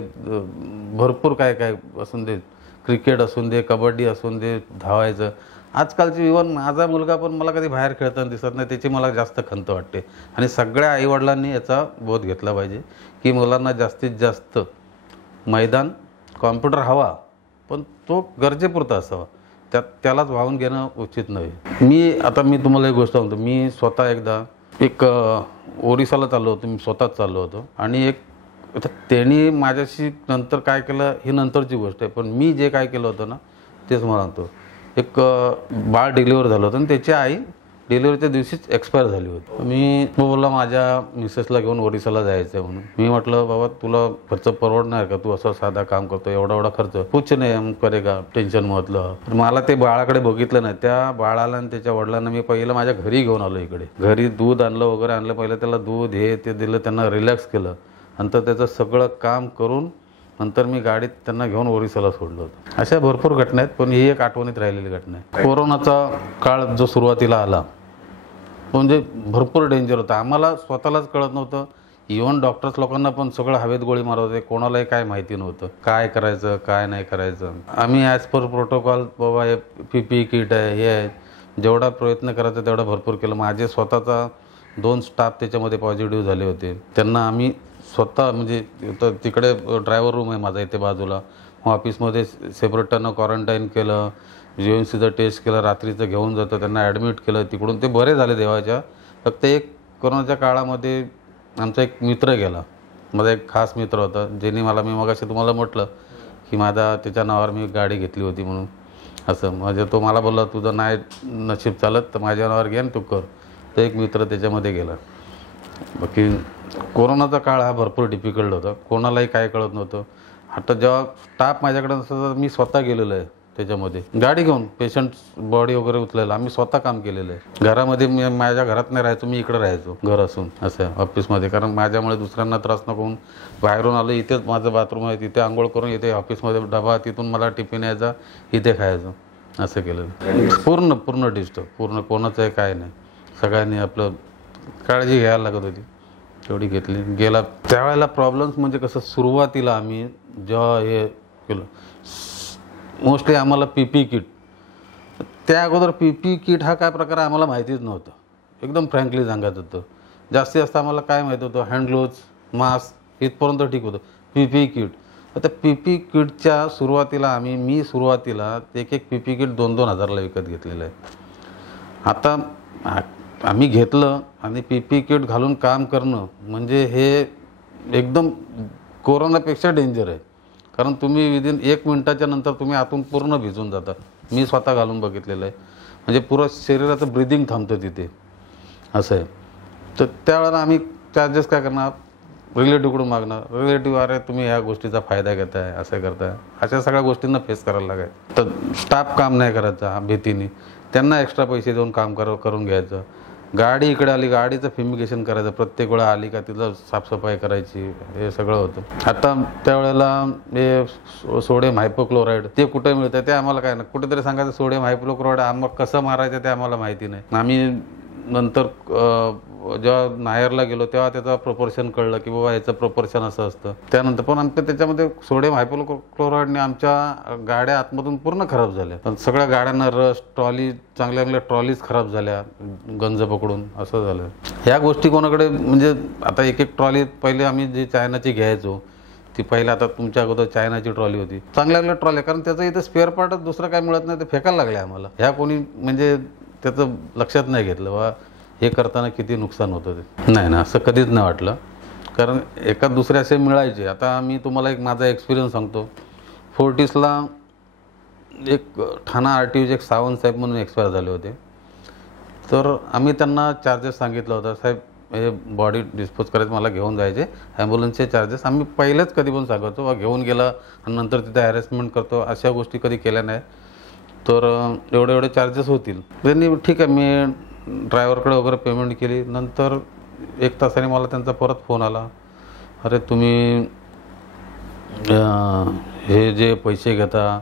भरपूर काय काय असून दे, क्रिकेट असून दे, कबड्डी असून दे, धावायचं. आजकालची इव्हन माझा मुलगा पण मला कधी बाहेर खेळताना दिसत नाही, त्याची मला जास्त खंत वाटते. आणि सगळ्या आईवडिलांनी याचा बोध घेतला पाहिजे की मुलांना जास्तीत जास्त मैदान, कॉम्प्युटर हवा, पण तो गरजेपुरता असावा, त्यालाच वाहून घेणं उचित नव्हे. मी तुम्हाला एक गोष्ट सांगतो. मी स्वतः एकदा एक ओरिसाला चाललो होतो, मी स्वतःच चाललो होतो. आणि एक त्यांनी माझ्याशी नंतर काय केलं ही नंतरची गोष्ट आहे, पण मी जे काय केलं होतं ना तेच मला सांगतो. एक बाळ डिलिव्हर झालं होतं आणि त्याची आई डिलिव्हरीच्या दिवशीच एक्सपायर झाली होती. मी बोलला माझ्या मिसेसला घेऊन ओरिसाला जायचं आहे म्हणून. मी म्हटलं बाबा तुला खर्च परवडणार का, तू असं साधा काम करतो, एवढा खर्च कुछ नाही हम करेगा, टेन्शन म्हटलं. मला ते बाळाकडे बघितलं नाही. त्या बाळाला आणि त्याच्या वडिलांना मी पहिलं माझ्या घरी घेऊन आलो. इकडे घरी दूध आणलं वगैरे आणलं, पहिलं त्याला दूध हे ते दिलं, त्यांना रिलॅक्स केलं. नंतर त्याचं सगळं काम करून नंतर मी गाडीत त्यांना घेऊन ओरिसाला सोडलं होतं. अशा भरपूर घटना आहेत, पण ही एक आठवणीत राहिलेली घटना आहे. कोरोनाचा काळ जो सुरुवातीला आला म्हणजे भरपूर डेंजर होता. आम्हाला स्वतःलाच कळत नव्हतं. इव्हन डॉक्टर्स लोकांना पण सगळं हवेत गोळी मारत होते. कोणालाही काय माहिती नव्हतं काय करायचं काय नाही करायचं. आम्ही ॲज पर प्रोटोकॉल बाबा हे PPE किट आहे, हे आहे, जेवढा प्रयत्न करायचा तेवढा भरपूर केलं. माझे स्वतःचा 2 स्टाफ त्याच्यामध्ये पॉझिटिव्ह झाले होते. त्यांना आम्ही स्वतः म्हणजे तिकडे ड्रायव्हर रूम आहे माझा इथे बाजूला, ऑफिसमध्ये सेपरेट त्यांना क्वारंटाईन केलं, GMCचं टेस्ट केलं, रात्रीचं घेऊन जातं, त्यांना ॲडमिट केलं. तिकडून ते बरे झाले देवाच्या. फक्त एक कोरोनाच्या काळामध्ये आमचा एक मित्र गेला, माझा एक खास मित्र होता, ज्यांनी मी मगाशी तुम्हाला म्हटलं की त्याच्या नावावर मी गाडी घेतली होती म्हणून. असं म्हणजे तो मला बोलला तुझं नाही नशीब चालत तर माझ्या नावावर घे आणि तू कर. तर एक मित्र त्याच्यामध्ये गेला. बाकी कोरोनाचा काळ हा भरपूर डिफिकल्ट होता, कोणालाही काय कळत नव्हतं. आता जेव्हा स्टाफ माझ्याकडे नसतं तर मी स्वतः गेलेलो आहे त्याच्यामध्ये, गाडी घेऊन पेशंट बॉडी वगैरे उचलायला आम्ही स्वतः काम केलेलं आहे. घरामध्ये मी माझ्या घरात नाही राहायचो, मी इकडे राहायचो घर असून असं ऑफिसमध्ये. कारण माझ्यामुळे दुसऱ्यांना त्रास नको म्हणून बाहेरून आलो, इथेच माझं बाथरूम आहे, तिथे आंघोळ करून इथे ऑफिसमध्ये डबा, तिथून मला टिफिन यायचा, इथे खायचं, असं केलं. पूर्ण डिस्टर्ब, पूर्ण कोणाचं आहे काय नाही. सगळ्यांनी आपलं काळजी घ्यायला लागत होती, तेवढी घेतली. गेला त्यावेळेला प्रॉब्लेम्स म्हणजे कसं, सुरुवातीला आम्ही जेव्हा हे केलं मोस्टली आम्हाला PPE किट, त्या अगोदर PPE किट हा काय प्रकार आम्हाला माहितीच नव्हतं. एकदम फ्रँकली सांगत होतं. जास्तीत जास्त आम्हाला काय माहीत होतं, हँड ग्लोव्ज, मास्क इथपर्यंत ठीक होतं. PPE किट, आता PPE किटच्या सुरुवातीला मी सुरुवातीला एक PPE किट 2-2 हजारला विकत घेतलेलं आहे. आता आम्ही घेतलं आणि PPE किट घालून काम करणं म्हणजे हे एकदम कोरोनापेक्षा डेंजर आहे. कारण तुम्ही विदिन 1 मिनिटाच्या नंतर तुम्ही आतून पूर्ण भिजून जाता. मी स्वतः घालून बघितलेलं आहे. म्हणजे पुरं शरीराचं ब्रिदिंग थांबतं तिथे, असं आहे. तर त्यावेळेला आम्ही चार्जेस काय करणार, रिलेटिव्हकडून मागणार. रिलेटिव्ह अरे तुम्ही ह्या गोष्टीचा फायदा घेताय, असं करताय, अशा सगळ्या गोष्टींना फेस करायला लागायचं. तर स्टाफ काम नाही करायचा भीतीने, त्यांना एक्स्ट्रा पैसे देऊन काम करून घ्यायचं. गाडी इकडे आली, गाडीचं फ्युमिगेशन करायचं, प्रत्येक वेळा आली का तिथं साफसफाई करायची, हे सगळं होतं. आता त्यावेळेला हे सोडियम हायपोक्लोराईड ते कुठे मिळतं ते आम्हाला काय नाही, कुठेतरी सांगायचं सोडियम हायपोक्लोराईड आम्हाला कसं मारायचं ते आम्हाला माहिती नाही. आम्ही नंतर जेव्हा नायरला गेलो तेव्हा त्याचं प्रोपोर्शन कळलं की बाबा याचं प्रोपोर्शन असं असतं. त्यानंतर पण आमच्या त्याच्यामध्ये सोडियम हायपोक्लोराईडने आमच्या गाड्या आतमधून पूर्ण खराब झाल्या. सगळ्या गाड्यांना रस, ट्रॉली, चांगल्या चांगल्या ट्रॉलीज खराब झाल्या गंज पकडून, असं झालं. ह्या गोष्टी कोणाकडे म्हणजे आता एक एक ट्रॉली पहिले आम्ही जी चायनाची घ्यायचो ती पहिले, आता तुमच्या अगोदर चायनाची ट्रॉली होती, चांगल्या चांगल्या ट्रॉली, कारण त्याचं इथं स्पेअर पार्टच दुसरं काय मिळत नाही, ते फेकायला लागले आम्हाला. ह्या कोणी म्हणजे त्याचं लक्षात नाही घेतलं बा हे करताना किती नुकसान होतं ते. नाही ना, असं कधीच नाही वाटलं, कारण एका दुसरे असे मिळायचे. आता मी तुम्हाला एक माझा एक्सपिरियन्स सांगतो. फोर्टिसला एक ठाणा RTOचे एक सावंत साहेब म्हणून एक्सपायर झाले होते. तर आम्ही त्यांना चार्जेस सांगितलं होतं, साहेब हे बॉडी डिस्पोज करायचं मला घेऊन जायचे, ॲम्ब्युलन्सचे चार्जेस आम्ही पहिलेच कधी पण सांगतो बा घेऊन गेला आणि नंतर तिथे हॅरेसमेंट करतो, अशा गोष्टी कधी केल्या नाही. तर एवढे एवढे चार्जेस होतील. त्यांनी ठीक आहे, मी ड्रायव्हरकडे वगैरे पेमेंट केली. नंतर 1 तासाने मला त्यांचा परत फोन आला, अरे तुम्ही हे जे पैसे घेता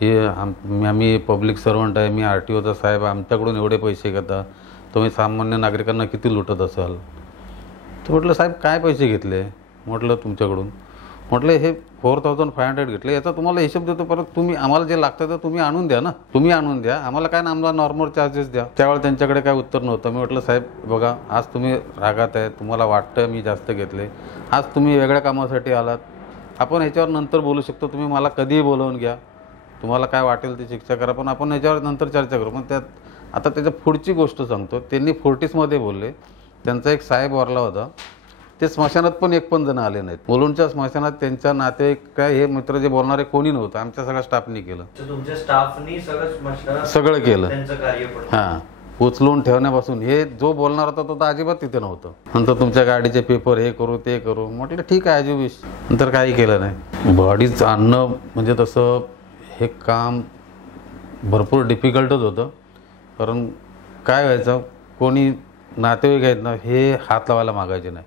हे आम्ही पब्लिक सर्वंट आहे, मी RTOचा साहेब, आमच्याकडून एवढे पैसे घेता, तुम्ही सामान्य नागरिकांना किती लुटत असाल. तर म्हटलं साहेब काय पैसे घेतले, म्हटलं तुमच्याकडून, म्हटलं हे 4500 घेतले, याचा तुम्हाला हिशोब देतो, परत तुम्ही आम्हाला जे लागतं तर तुम्ही आणून द्या ना, तुम्ही आणून द्या, आम्हाला काय ना, आम्हाला नॉर्मल चार्जेस द्या. त्यावेळेला त्यांच्याकडे काय उत्तर नव्हतं. मी म्हटलं साहेब बघा, आज तुम्ही रागात आहे, तुम्हाला वाटतं मी जास्त घेतले, आज तुम्ही वेगळ्या कामासाठी आलात, आपण ह्याच्यावर नंतर बोलू शकतो, तुम्ही मला कधीही बोलवून घ्या, तुम्हाला काय वाटेल ती शिक्षा करा, पण आपण ह्याच्यावर नंतर चर्चा करू. पण त्यात आता त्याच्या पुढची गोष्ट सांगतो. त्यांनी फोर्टिसमध्ये बोलले, त्यांचा एक साहेब वारला होता, ते स्मशानात पण एक पण जण आले नाहीत. मुलुंडच्या स्मशानात त्यांच्या नातेवाईक काय हे मित्र जे बोलणारे कोणी नव्हतं, आमच्या सगळ्या स्टाफनी केलं, तुमच्या स्टाफनी सगळं केलं. त्यांचं कार्य पण हां, उचलून ठेवण्यापासून, हे जो बोलणार होता तो तर अजिबात तिथे नव्हतं. नंतर तुमच्या गाडीचे पेपर हे करू ते करू, म्हटलं ठीक आहे ॲज यू विश. नंतर काही केलं नाही. बॉडीज आणणं म्हणजे तसं हे काम भरपूर डिफिकल्टच होतं, कारण काय व्हायचं, कोणी नातेवाईक आहेत ना हे हात लावायला मागायचे नाही,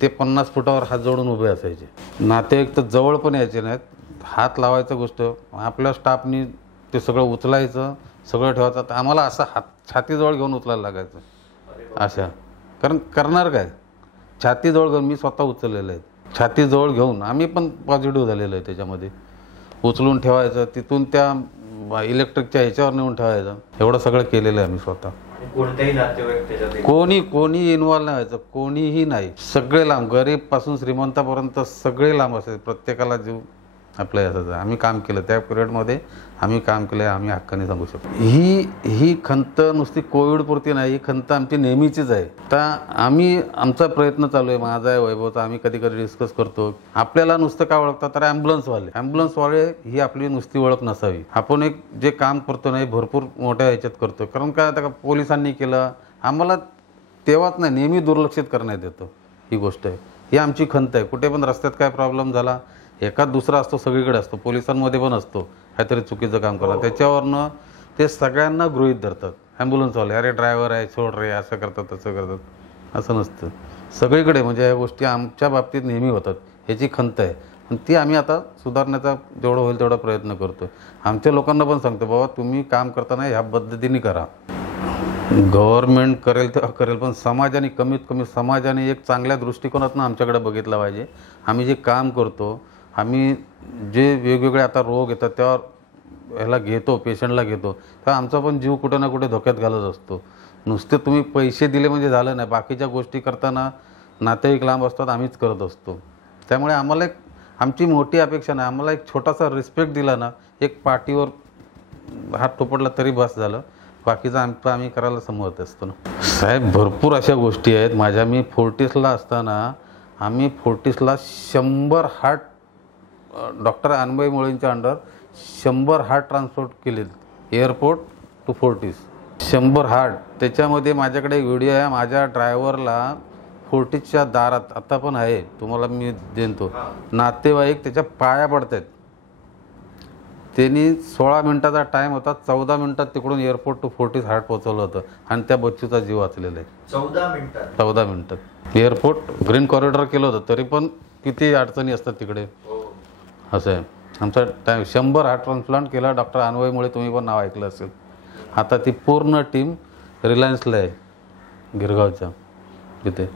ते 50 फुटावर हात जोडून उभे असायचे. नातेवाईक तर जवळ पण यायचे नाहीत, हात लावायचं गोष्ट आपल्या स्टाफनी ते सगळं उचलायचं, सगळं ठेवायचं. तर आम्हाला असं छातीजवळ घेऊन उचलायला लागायचं अशा, कारण करणार काय, छातीजवळ घेऊन मी स्वतः उचललेलं आहे, छातीजवळ घेऊन आम्ही पण पॉझिटिव्ह झालेलं आहे त्याच्यामध्ये. उचलून ठेवायचं, तिथून त्या इलेक्ट्रिकच्या ह्याच्यावर नेऊन ठेवायचं, एवढं सगळं केलेलं आहे आम्ही स्वतः. कोणतेही नातेवाईक त्याच्यात कोणी इन्व्हॉल्व नाही व्हायचं, कोणीही नाही. सगळे लांब, गरीबपासून श्रीमंतापर्यंत सगळे लांब असायचे, प्रत्येकाला जीव आपल्या असायचं. आम्ही काम केलं त्या पिरियडमध्ये, आम्ही काम केलं, आम्ही हक्काने सांगू शकतो. ही खंत नुसती कोविडपुरती नाही, ही खंत आमची नेहमीचीच आहे. तर आम्ही आमचा प्रयत्न चालू आहे, माझा आहे, वैभवचा, आम्ही कधी कधी डिस्कस करतो. आपल्याला नुसतं काय ओळखतात, तर ॲम्ब्युलन्सवाले ही आपली नुसती ओळख नसावी. आपण एक जे काम करतो नाही भरपूर मोठ्या ह्याच्यात करतो, कारण काय आता पोलिसांनी केलं, आम्हाला तेव्हाच नाही, नेहमी दुर्लक्षित करण्यात येतं. ही गोष्ट आहे, ही आमची खंत आहे. कुठे पण रस्त्यात काय प्रॉब्लेम झाला, एखाद दुसरा असतो, सगळीकडे असतो, पोलिसांमध्ये पण असतो, काहीतरी चुकीचं काम करा, त्याच्यावरनं ते सगळ्यांना गृहीत धरतात ॲम्ब्युलन्सवाले, अरे ड्रायव्हर आहे, सोड रे, असं करतात तसं करतात. असं नसतं सगळीकडे. म्हणजे या गोष्टी आमच्या बाबतीत नेहमी होतात, ह्याची खंत आहे, पण ती आम्ही आता सुधारण्याचा जेवढं होईल तेवढा प्रयत्न करतो. आमच्या लोकांना पण सांगतो, बाबा तुम्ही काम करताना ह्या पद्धतीने करा. गव्हर्नमेंट करेल तेव्हा करेल, पण समाजाने, कमीत कमी समाजाने एक चांगल्या दृष्टिकोनातून आमच्याकडे बघितलं पाहिजे. आम्ही जे काम करतो, आम्ही जे वेगवेगळे आता रोग येतात त्यावर ह्याला घेतो, पेशंटला घेतो, तेव्हा आमचा पण जीव कुठे ना कुठे धोक्यात घालत असतो. नुसते तुम्ही पैसे दिले म्हणजे झालं नाही, बाकीच्या गोष्टी करताना नातेवाईक लांब असतात, आम्हीच करत असतो. त्यामुळे आम्हाला एक आमची मोठी अपेक्षा नाही, आम्हाला एक छोटासा रिस्पेक्ट दिला ना, एक पाठीवर हात टोपडला तरी बस झालं, बाकीचं आम्ही करायला समर्थ असतो ना. साहेब भरपूर अशा गोष्टी आहेत माझ्या. मी फोर्टिसला असताना आम्ही फोर्टिसला 100 हार्ट, डॉक्टर अनबई मुळेंच्या अंडर 100 हार्ट ट्रान्सपोर्ट केले एअरपोर्ट टू फोर्टिस. 100 हार्ट. त्याच्यामध्ये माझ्याकडे एक व्हिडिओ आहे, माझ्या ड्रायव्हरला फोर्टिसच्या दारात आता पण आहे, तुम्हाला मी देतो, नातेवाईक त्याच्या पाया पडत आहेत, त्यांनी 16 मिनिटाचा टाईम होता, 14 मिनिटात तिकडून एअरपोर्ट टू फोर्टिस हार्ट पोहोचवलं होतं आणि त्या बच्चूचा जीव वाचलेला आहे. 14 मिनिटात एअरपोर्ट ग्रीन कॉरिडॉर केलं होतं, तरी पण किती अडचणी असतात तिकडे. असं आहे आमचा टाईम. 100 हार्ट ट्रान्सप्लांट केला डॉक्टर अन्वयमुळे, तुम्ही पण नाव ऐकलं असेल. आता ती पूर्ण टीम रिलायन्सला आहे गिरगावच्या तिथे.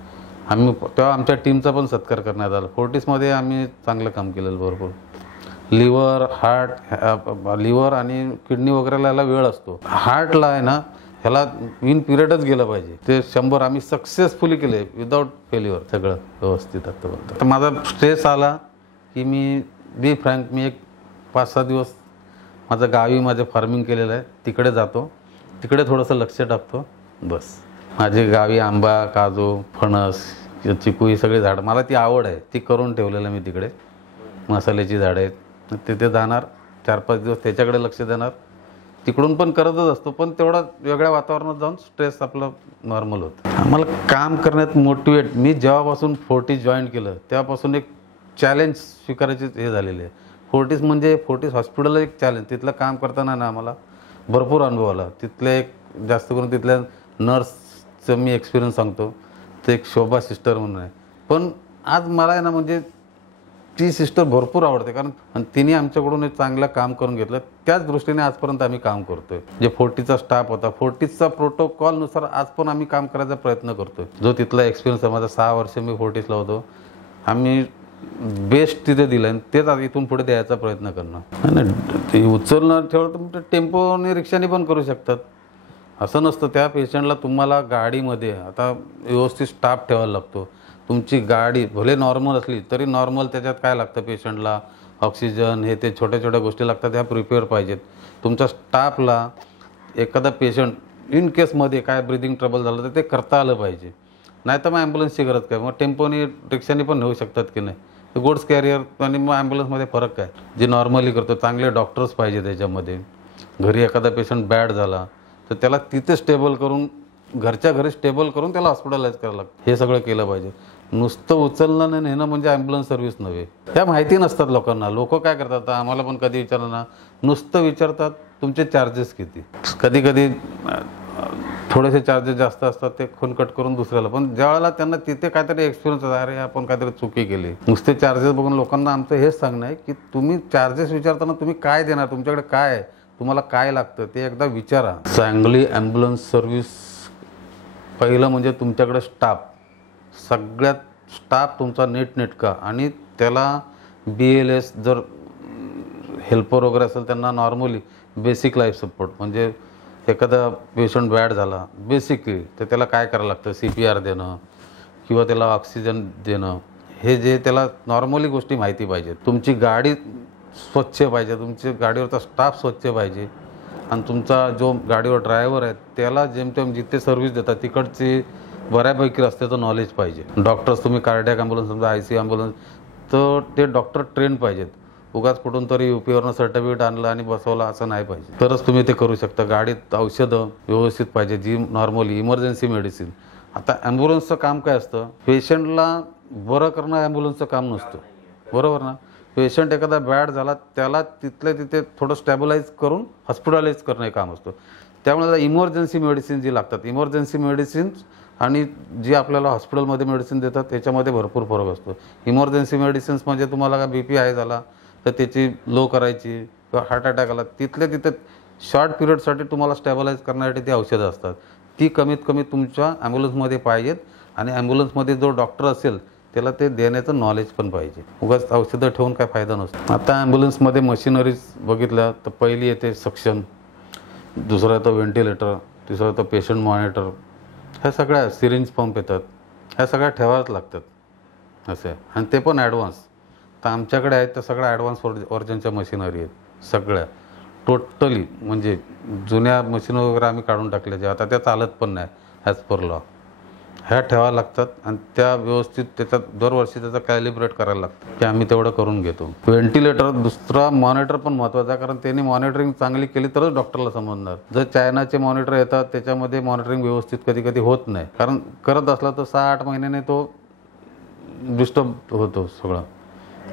आम्ही तेव्हा आमच्या टीमचा पण सत्कार करण्यात आला. फोर्टिसमध्ये आम्ही चांगलं काम केलेलं भरपूर. लिव्हर आणि किडनी वगैरेला याला वेळ असतो. हार्टला आहे ना, ह्याला इन पिरियडच गेलं पाहिजे. ते 100 आम्ही सक्सेसफुली केले विदाऊट फेल्युअर, सगळं व्यवस्थित. आता माझा स्ट्रेस आला की मी फ्रँक, मी एक 5-6 दिवस माझं गावी माझं फार्मिंग केलेलं आहे, तिकडे जातो, तिकडे थोडंसं लक्ष टाकतो बस. माझे गावी आंबा, काजू, फणस, चिकू ही सगळी झाडं, मला ती आवड आहे, ती करून ठेवलेलं मी तिकडे. मसाल्याची झाडं आहेत, तिथे जाणार 4-5 दिवस, त्याच्याकडे लक्ष देणार. तिकडून पण करतच असतो, पण तेवढा वेगळ्या वातावरणात जाऊन स्ट्रेस आपलं नॉर्मल होतं. आम्हाला काम करण्यात मोटिवेट, मी जेव्हापासून फोर्टिस जॉईन केलं तेव्हापासून एक चॅलेंज स्वीकारायची हे झालेली आहे. फोर्टिस म्हणजे फोर्टिस हॉस्पिटलला एक चॅलेंज. तिथलं काम करताना ना आम्हाला भरपूर अनुभव आला. तिथले एक जास्त करून तिथल्या नर्सचं मी एक्सपिरियन्स सांगतो. ते एक शोभा सिस्टर म्हणून आहे, पण आज मला आहे ना, म्हणजे ती सिस्टर भरपूर आवडते, कारण तिने आमच्याकडून एक चांगलं काम करून घेतलं. त्याच दृष्टीने आजपर्यंत आम्ही काम करतोय. जे फोर्टिसचा स्टाफ होता, फोर्टिसचा प्रोटोकॉलनुसार आज पण आम्ही काम करायचा प्रयत्न करतोय. जो तिथला एक्सपिरियन्स आहे, माझा 6 वर्ष मी फोर्टिसला होतो, आम्ही बेस्ट तिथे दिलं आणि तेच आता इथून पुढे द्यायचा प्रयत्न करणार. नाही, ते उचलणं ठेवलं तर टेम्पोने, रिक्षाने पण करू शकतात, असं नसतं. त्या पेशंटला तुम्हाला गाडीमध्ये आता व्यवस्थित स्टाफ ठेवायला लागतो. तुमची गाडी भले नॉर्मल असली तरी नॉर्मल त्याच्यात काय लागतं, पेशंटला ऑक्सिजन, हे ते छोट्या छोट्या गोष्टी लागतात, ह्या प्रिपेअर पाहिजेत. तुमच्या स्टाफला एखादा पेशंट इन केसमध्ये काय ब्रिदिंग ट्रबल झालं तर ते करता आलं पाहिजे. नाही तर मग ॲम्ब्युलन्सची गरज काय, मग टेम्पोनी, रिक्षाने पण नेऊ शकतात की नाही. गुड्स कॅरियर आणि मग ॲम्ब्युलन्समध्ये फरक काय, जे नॉर्मली करतो. चांगले डॉक्टर्स पाहिजे त्याच्यामध्ये. घरी एखादा पेशंट बॅड झाला तर त्याला तिथे स्टेबल करून, घरच्या घरी स्टेबल करून त्याला हॉस्पिटलाइज करावं लागतं. हे सगळं केलं पाहिजे. नुसतं उचलणं नाही नेणं म्हणजे ॲम्ब्युलन्स सर्व्हिस नव्हे. ह्या माहिती नसतात लोकांना. लोक काय करतात, आम्हाला पण कधी विचारलं ना, नुसतं विचारतात तुमचे चार्जेस किती. कधी कधी थोडेसे चार्जेस जास्त असतात, ते खून कट करून दुसऱ्याला. पण ज्यावेळेला त्यांना तिथे काहीतरी एक्सपिरियन्स होता, अरे आपण काहीतरी चुकी केली. नुसते चार्जेस बघून लोकांना आमचं हेच सांगणं आहे की तुम्ही चार्जेस विचारताना तुम्ही काय देणार, तुमच्याकडे काय आहे, तुम्हाला काय लागतं ते एकदा विचारा. चांगली ॲम्ब्युलन्स सर्व्हिस, पहिलं म्हणजे तुमच्याकडे स्टाफ, सगळ्यात स्टाफ तुमचा नीटनेटका, आणि त्याला BLS जर हेल्पर वगैरे असेल त्यांना नॉर्मली बेसिक लाईफ सपोर्ट, म्हणजे एखादा पेशंट बॅड झाला बेसिकली तर त्याला काय करायला लागतं, CPR देणं किंवा त्याला ऑक्सिजन देणं, हे जे त्याला नॉर्मली गोष्टी माहिती पाहिजे. तुमची गाडी स्वच्छ पाहिजे, तुमची गाडीवरचा स्टाफ स्वच्छ पाहिजे, आणि तुमचा जो गाडीवर ड्रायव्हर आहे त्याला जेमतेम जिथे सर्व्हिस देतात तिकडची बऱ्यापैकी रस्त्याचं नॉलेज पाहिजे. डॉक्टर्स, तुम्ही कार्डियक ॲम्ब्युलन्स समजा, ICU ॲम्ब्युलन्स, तर ते डॉक्टर ट्रेन पाहिजेत. उगाच कुठून तरी UPवरनं सर्टिफिकेट आणलं आणि बसवलं असं नाही पाहिजे, तरच तुम्ही ते करू शकता. गाडीत औषधं व्यवस्थित पाहिजे, जी नॉर्मली इमर्जन्सी मेडिसिन. आता ॲम्ब्युलन्सचं काम काय असतं, पेशंटला बरं करणं ॲम्ब्युलन्सचं काम नसतं, बरोबर ना. पेशंट एखादा बॅड झाला त्याला तिथल्या तिथे थोडं स्टॅबिलाइज करून हॉस्पिटलाइज करणं हे काम असतं. त्यामुळे इमर्जन्सी मेडिसिन जी लागतात, इमर्जन्सी मेडिसिन्स आणि जी आपल्याला हॉस्पिटलमध्ये मेडिसिन देतात त्याच्यामध्ये भरपूर फरक असतो. इमर्जन्सी मेडिसिन्स म्हणजे तुम्हाला का BP हाय झाला तर त्याची लो करायची, किंवा हार्ट अटॅक आला तिथल्या तिथे शॉर्ट पिरियडसाठी तुम्हाला स्टॅबिलाइज करण्यासाठी ती औषधं असतात. ती कमीत कमी तुमच्या ॲम्ब्युलन्समध्ये पाहिजेत, आणि ॲम्ब्युलन्समध्ये जो डॉक्टर असेल त्याला ते देण्याचं नॉलेज पण पाहिजे. उगाच औषधं ठेवून काय फायदा नसतो. आता ॲम्ब्युलन्समध्ये मशिनरीज बघितल्या तर पहिली येते सक्शन, दुसरा येतो व्हेंटिलेटर, तिसरा येतो पेशंट मॉनिटर, ह्या सगळ्या सिरिंज पंप येतात, ह्या सगळ्या ठेवाव्याच लागतात असे, आणि ते पण ॲडव्हान्स. तर आमच्याकडे आहेत त्या सगळ्या ॲडव्हान्स वर्जनच्या मशिनरी आहेत सगळ्या टोटली. म्हणजे जुन्या मशीन वगैरे आम्ही काढून टाकल्या, जे आता त्या चालत पण नाही ॲज पर लॉ, ह्या ठेवाव्या लागतात. आणि त्या व्यवस्थित त्याच्यात दरवर्षी त्याचा कॅलिब्रेट करायला लागतं, की आम्ही तेवढं करून घेतो. व्हेंटिलेटर दुसरा, मॉनिटर पण महत्त्वाचा आहे, कारण त्यांनी मॉनिटरिंग चांगली केली तरच डॉक्टरला समजणार. जर चायनाचे मॉनिटर येतात त्याच्यामध्ये मॉनिटरिंग व्यवस्थित कधी कधी होत नाही, कारण करत असला तर 6-8 महिन्याने तो डिस्टर्ब होतो सगळं.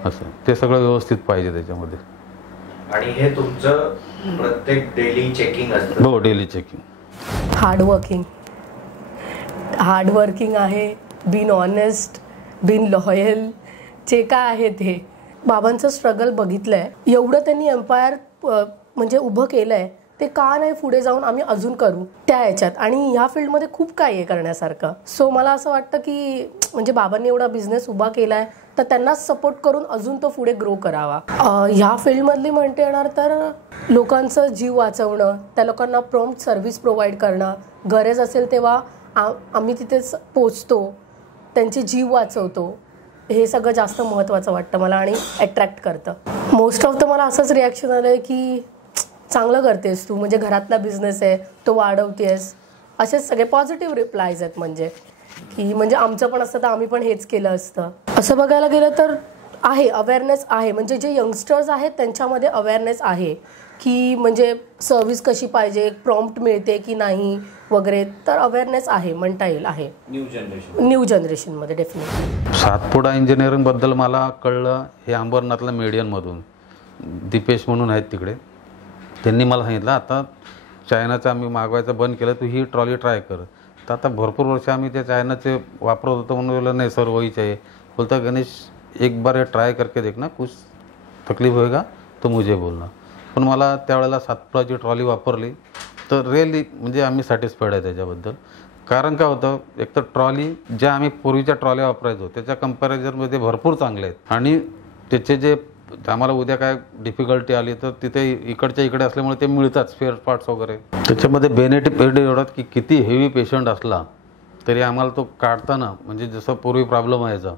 असं ते सगळं व्यवस्थित पाहिजे त्याच्यामध्ये. आणि हे तुमचं प्रत्येक डेली चेकिंग असतं? हो, डेली चेकिंग. हार्डवर्किंग आहे, बीन ऑनेस्ट, बीन लॉयल, जे काय आहे ते. बाबांचं स्ट्रगल बघितलं आहे. एवढं त्यांनी एम्पायर म्हणजे उभं केलं आहे, ते का नाही पुढे जाऊन आम्ही अजून करू त्या ह्याच्यात. आणि ह्या फील्डमध्ये खूप काही आहे करण्यासारखं. सो मला असं वाटतं की म्हणजे बाबांनी एवढा बिझनेस उभा केला आहे तर त्यांनाच सपोर्ट करून अजून तो पुढे ग्रो करावा. ह्या फील्डमधली म्हणते येणार तर लोकांचं जीव वाचवणं, त्या लोकांना प्रॉम्प्ट सर्व्हिस प्रोव्हाइड करणं, गरज असेल तेव्हा आम्ही तिथेच पोचतो, त्यांचे जीव वाचवतो, हे सगळं जास्त महत्त्वाचं वाटतं मला आणि अट्रॅक्ट करतं. मोस्ट ऑफ द मला असंच रिॲक्शन आलं आहे की चांगलं करतेस तू, म्हणजे घरातला बिझनेस आहे तो वाढवतेस, असेच सगळे पॉझिटिव्ह रिप्लायज आहेत. म्हणजे आमचं पण असतं तर आम्ही पण हेच केलं असतं. असं बघायला गेलं तर आहे, अवेअरनेस आहे. म्हणजे जे यंगस्टर्स आहेत त्यांच्यामध्ये अवेअरनेस आहे की म्हणजे सर्व्हिस कशी पाहिजे, प्रॉम्प्ट मिळते की नाही वगैरे, तर अवेअरनेस आहे म्हणता येईल. आहे न्यू जनरेशनमध्ये डेफिनेटली. सातपुडा इंजिनिअरिंगबद्दल मला कळलं हे अंबरनाथला मीडियनमधून दीपेश म्हणून आहेत तिकडे. त्यांनी मला सांगितलं आता चायनाचं आम्ही मागवायचं बंद केलं, तू ही ट्रॉली ट्राय कर. तर आता भरपूर वर्ष आम्ही त्या चायनाचे वापरत होतो म्हणून बोललं नाही सर वही चाहिए. बोलता गणेश एक बार ट्राय करके देखना, कुछ तकलीफ होएगा तो मुझे बोलना. पण मला त्यावेळेला सातपुडाची ट्रॉली वापरली तर रिअली म्हणजे आम्ही सॅटिस्फाईड आहे त्याच्याबद्दल. कारण काय होतं, एक तर ट्रॉली ज्या आम्ही पूर्वीच्या ट्रॉल्या वापरायचो त्याच्या कंपॅरिझनमध्ये भरपूर चांगले आहेत. आणि त्याचे जे आम्हाला उद्या काय डिफिकल्टी आली तर तिथे इकडच्या इकडे असल्यामुळे ते मिळतात स्पेअर पार्ट्स वगैरे. त्याच्यामध्ये बेनिफिट एवढात की किती हेवी पेशंट असला तरी आम्हाला तो काढताना म्हणजे जसं पूर्वी प्रॉब्लेम व्हायचा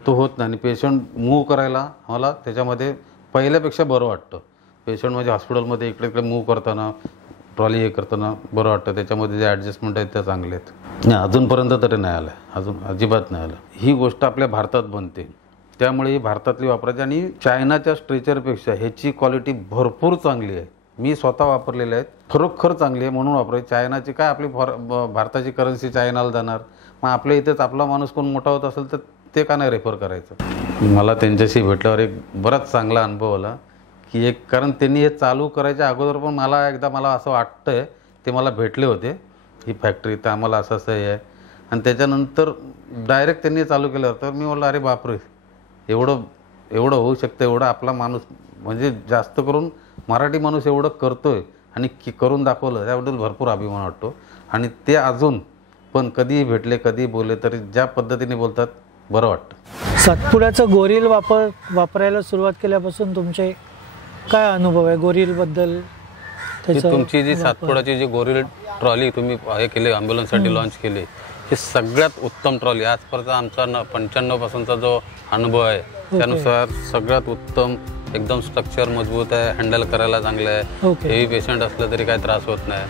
तो होत नाही. आणि पेशंट मूव्ह करायला आम्हाला त्याच्यामध्ये पहिल्यापेक्षा बरं वाटतं. पेशंट म्हणजे हॉस्पिटलमध्ये इकडे इकडे मूव्ह करताना ट्रॉली हे करताना बरं वाटतं. त्याच्यामध्ये जे ॲडजस्टमेंट आहेत त्या चांगले आहेत. नाही अजूनपर्यंत तरी नाही आलं, अजून अजिबात नाही आलं. ही गोष्ट आपल्या भारतात बनते त्यामुळे ही भारतातली वापरायची. आणि चायनाच्या स्ट्रेचरपेक्षा ह्याची क्वालिटी भरपूर चांगली आहे. मी स्वतः वापरलेले आहेत, खरोखर चांगली आहे म्हणून वापरायची. चायनाची काय आपली भारताची करन्सी चायनाला जाणार, मग आपल्या इथेच आपला माणूस कोण मोठा होत असेल तर ते का नाही रेफर करायचं. मला त्यांच्याशी भेटल्यावर एक बराच चांगला अनुभव आला की एक कारण त्यांनी हे चालू करायच्या अगोदर पण मला असं वाटतंय ते मला भेटले होते ही फॅक्टरी तर आम्हाला असं असं हे आहे. आणि त्याच्यानंतर डायरेक्ट त्यांनी चालू केलं तर मी बोललो अरे बापरे एवढं होऊ शकतं, एवढं आपला माणूस म्हणजे जास्त करून मराठी माणूस एवढं करतोय आणि करून दाखवलं त्याबद्दल भरपूर अभिमान वाटतो. आणि ते अजून पण कधीही भेटले कधीही बोलले तरी ज्या पद्धतीने बोलतात बरं वाटतं. सातपुड्याचं गोरील वापरायला सुरुवात केल्यापासून तुमचे काय अनुभव आहे गोरीलबद्दल? तुमची जी सातपुड्याची जी गोरील ट्रॉली तुम्ही हे केली ॲम्ब्युलन्ससाठी लॉन्च केली ही सगळ्यात उत्तम ट्रॉली आजपर्यंत आमचा 95% जो अनुभव आहे त्यानुसार सगळ्यात उत्तम. एकदम स्ट्रक्चर मजबूत आहे, हँडल करायला चांगलं आहे, हेवी पेशंट असलं तरी काही त्रास होत नाही.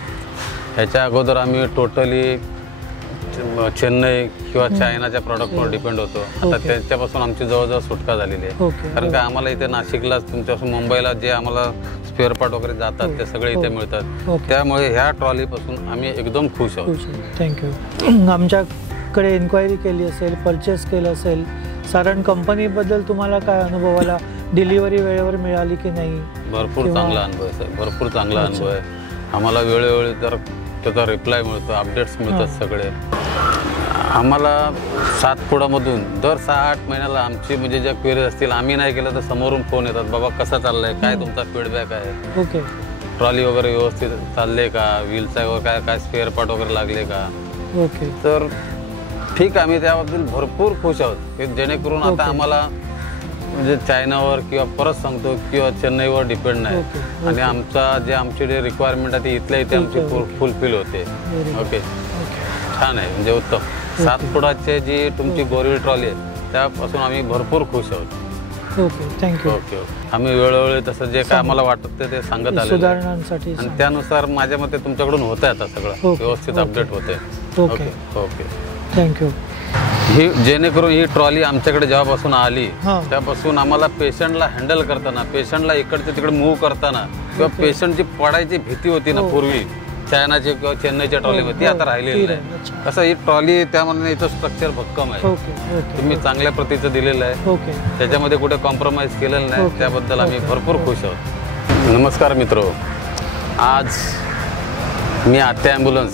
ह्याच्या अगोदर आम्ही टोटली चेन्नई किंवा चायनाच्या प्रॉडक्टवर डिपेंड होतो. आता त्याच्यापासून आमची जवळजवळ सुटका झालेली आहे. कारण का आम्हाला इथे नाशिकलाच तुमच्यापासून मुंबईला जे आम्हाला स्पेअर पार्ट वगैरे जातात ते सगळे इथे मिळतात. त्यामुळे ह्या ट्रॉलीपासून आम्ही एकदम खुश आहोत. थँक्यू. आमच्याकडे इन्क्वायरी केली असेल, परचेस केलं असेल, साधारण कंपनीबद्दल तुम्हाला काय अनुभव आला? डिलिव्हरी वेळेवर मिळाली की नाही? भरपूर चांगला अनुभव आहे साहेब, भरपूर चांगला अनुभव आहे. आम्हाला वेळोवेळी जर त्याचा रिप्लाय मिळतो, अपडेट्स मिळतात सगळे. आम्हाला सातपुडामधून दर 6-8 महिन्याला आमची म्हणजे ज्या क्वेरीज असतील आम्ही नाही केलं तर समोरून फोन येतात, बाबा कसा चाललाय, काय तुमचा फीडबॅक आहे, ओके ट्रॉली वगैरे व्यवस्थित चालले का, व्हीलचा वगैरे काय स्पेअर पार्ट वगैरे लागले का. ओके तर ठीक आहे, आम्ही त्याबद्दल भरपूर खुश आहोत की जेणेकरून आता आम्हाला म्हणजे चायनावर किंवा परत सांगतो किंवा चेन्नईवर डिपेंड नाही. आणि आमची जे रिक्वायरमेंट आहे ती इथल्या इथे आमची फुलफिल होते. ओके छान आहे, म्हणजे उत्तम. सातपुडाचे जी तुमची गोरील ट्रॉली आहे त्यापासून आम्ही भरपूर खुश आहोत. Okay thank you. ओके आम्ही वेळोवेळी तसं जे काय आम्हाला वाटत ते सांगत आले सुधारणांसाठी आणि त्यानुसार माझ्या मते तुमच्याकडून होत आहे आता सगळं व्यवस्थित अपडेट होते. Okay okay thank you. ही जेणेकरून ही ट्रॉली आमच्याकडे जेव्हापासून आली त्यापासून आम्हाला पेशंटला हँडल करताना, पेशंटला इकडचे तिकडे मूव्ह करताना किंवा पेशंटची पडायची भीती होती ना पूर्वी चायनाची किंवा चेन्नईच्या ट्रॉलीमध्ये, ती आता राहिलेली नाही. कसं ही ट्रॉली त्यामध्ये याचं स्ट्रक्चर भक्कम आहे, तुम्ही चांगल्या प्रतीचं दिलेलं आहे, त्याच्यामध्ये कुठे कॉम्प्रोमाइज केलेलं नाही. त्याबद्दल आम्ही भरपूर खुश आहोत. नमस्कार मित्रो, आज मी आत्या ॲम्ब्युलन्स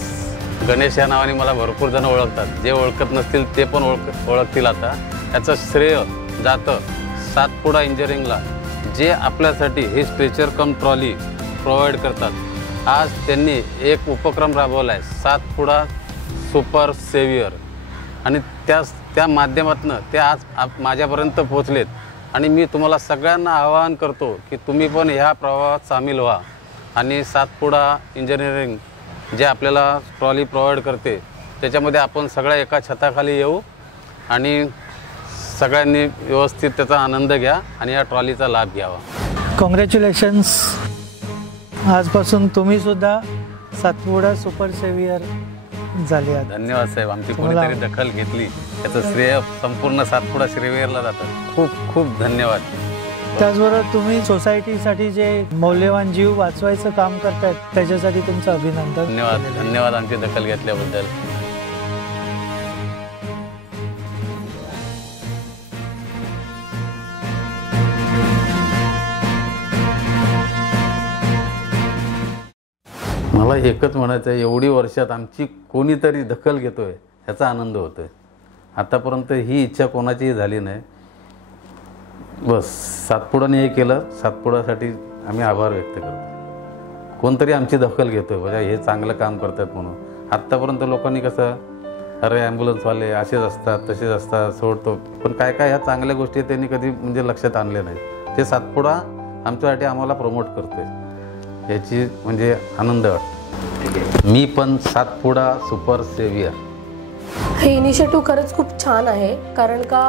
गणेश या नावाने मला भरपूर जण ओळखतात. जे ओळखत नसतील ते पण ओळखतील. आता याचं श्रेय जातं सातपुडा इंजिनिअरिंगला, जे आपल्यासाठी हे स्ट्रेचर कम ट्रॉली प्रोव्हाइड करतात. आज त्यांनी एक उपक्रम राबवला आहे, सातपुडा सुपर सेवियर, आणि त्या माध्यमातून ते आज माझ्यापर्यंत पोहोचलेत. आणि मी तुम्हाला सगळ्यांना आवाहन करतो की तुम्ही पण ह्या प्रवाहात सामील व्हा आणि सातपुडा इंजिनिअरिंग जे आपल्याला ट्रॉली प्रोव्हाइड करते त्याच्यामध्ये आपण सगळ्या एका छताखाली येऊ आणि सगळ्यांनी व्यवस्थित त्याचा आनंद घ्या आणि या ट्रॉलीचा लाभ घ्यावा. कॉंग्रॅच्युलेशन्स. आजपासून तुम्ही सुद्धा सातपुडा सुपर सेवियर झाले आहात. धन्यवाद साहेब, आमची कोणीतरी दखल घेतली, त्याचं श्रेय संपूर्ण सातपुडा सेवियरला जातं. खूप खूप धन्यवाद. त्याचबरोबर तुम्ही सोसायटीसाठी जे मौल्यवान जीव वाचवायचं काम करतायत त्याच्यासाठी तुमचं अभिनंदन. धन्यवाद. धन्यवाद आमची दखल घेतल्याबद्दल. मला एकच म्हणायचं आहे, एवढी वर्षात आमची कोणीतरी दखल घेतोय ह्याचा आनंद होतोय. आतापर्यंत ही इच्छा कोणाचीही झाली नाही. बस सातपुडाने हे केलं, सातपुडासाठी आम्ही आभार व्यक्त करतो. कोणतरी आमची दखल घेतोय, म्हणजे हे चांगलं काम करतात म्हणून. आत्तापर्यंत लोकांनी कसं, अरे ॲम्ब्युलन्सवाले असेच असतात तसेच असतात सोडतो, पण काय काय ह्या चांगल्या गोष्टी त्यांनी कधी म्हणजे लक्षात आणले नाही. ते सातपुडा आमच्यासाठी आम्हाला प्रमोट करतोय, याची म्हणजे आनंद वाटतो. मी पण सातपुडा सुपर सेवियर. हे इनिशिएटिव्ह खरंच खूप छान आहे, कारण का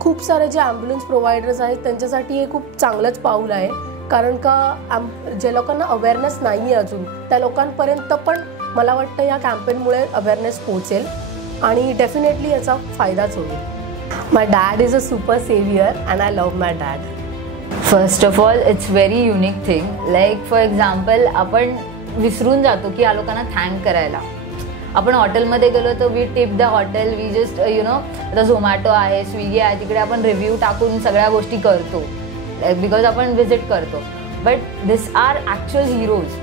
खूप सारे जे ॲम्ब्युलन्स प्रोव्हायडर्स आहेत त्यांच्यासाठी हे खूप चांगलंच पाऊल आहे. कारण का ज्या लोकांना अवेअरनेस नाही आहे अजून, त्या लोकांपर्यंत पण मला वाटतं या कॅम्पेनमुळे अवेअरनेस पोहोचेल आणि डेफिनेटली याचा फायदाच होईल. My dad is a super saviour and I love my dad. First of all it's very unique thing. Like for example आपण विसरून जातो की या लोकांना थँक करायला. आपण हॉटेलमध्ये गेलो तर we tip the hotel, we just आता झोमॅटो आहे, स्विगी आहे, तिकडे आपण रिव्ह्यू टाकून सगळ्या गोष्टी करतो बिकॉज आपण व्हिजिट करतो. But this are actual heroes.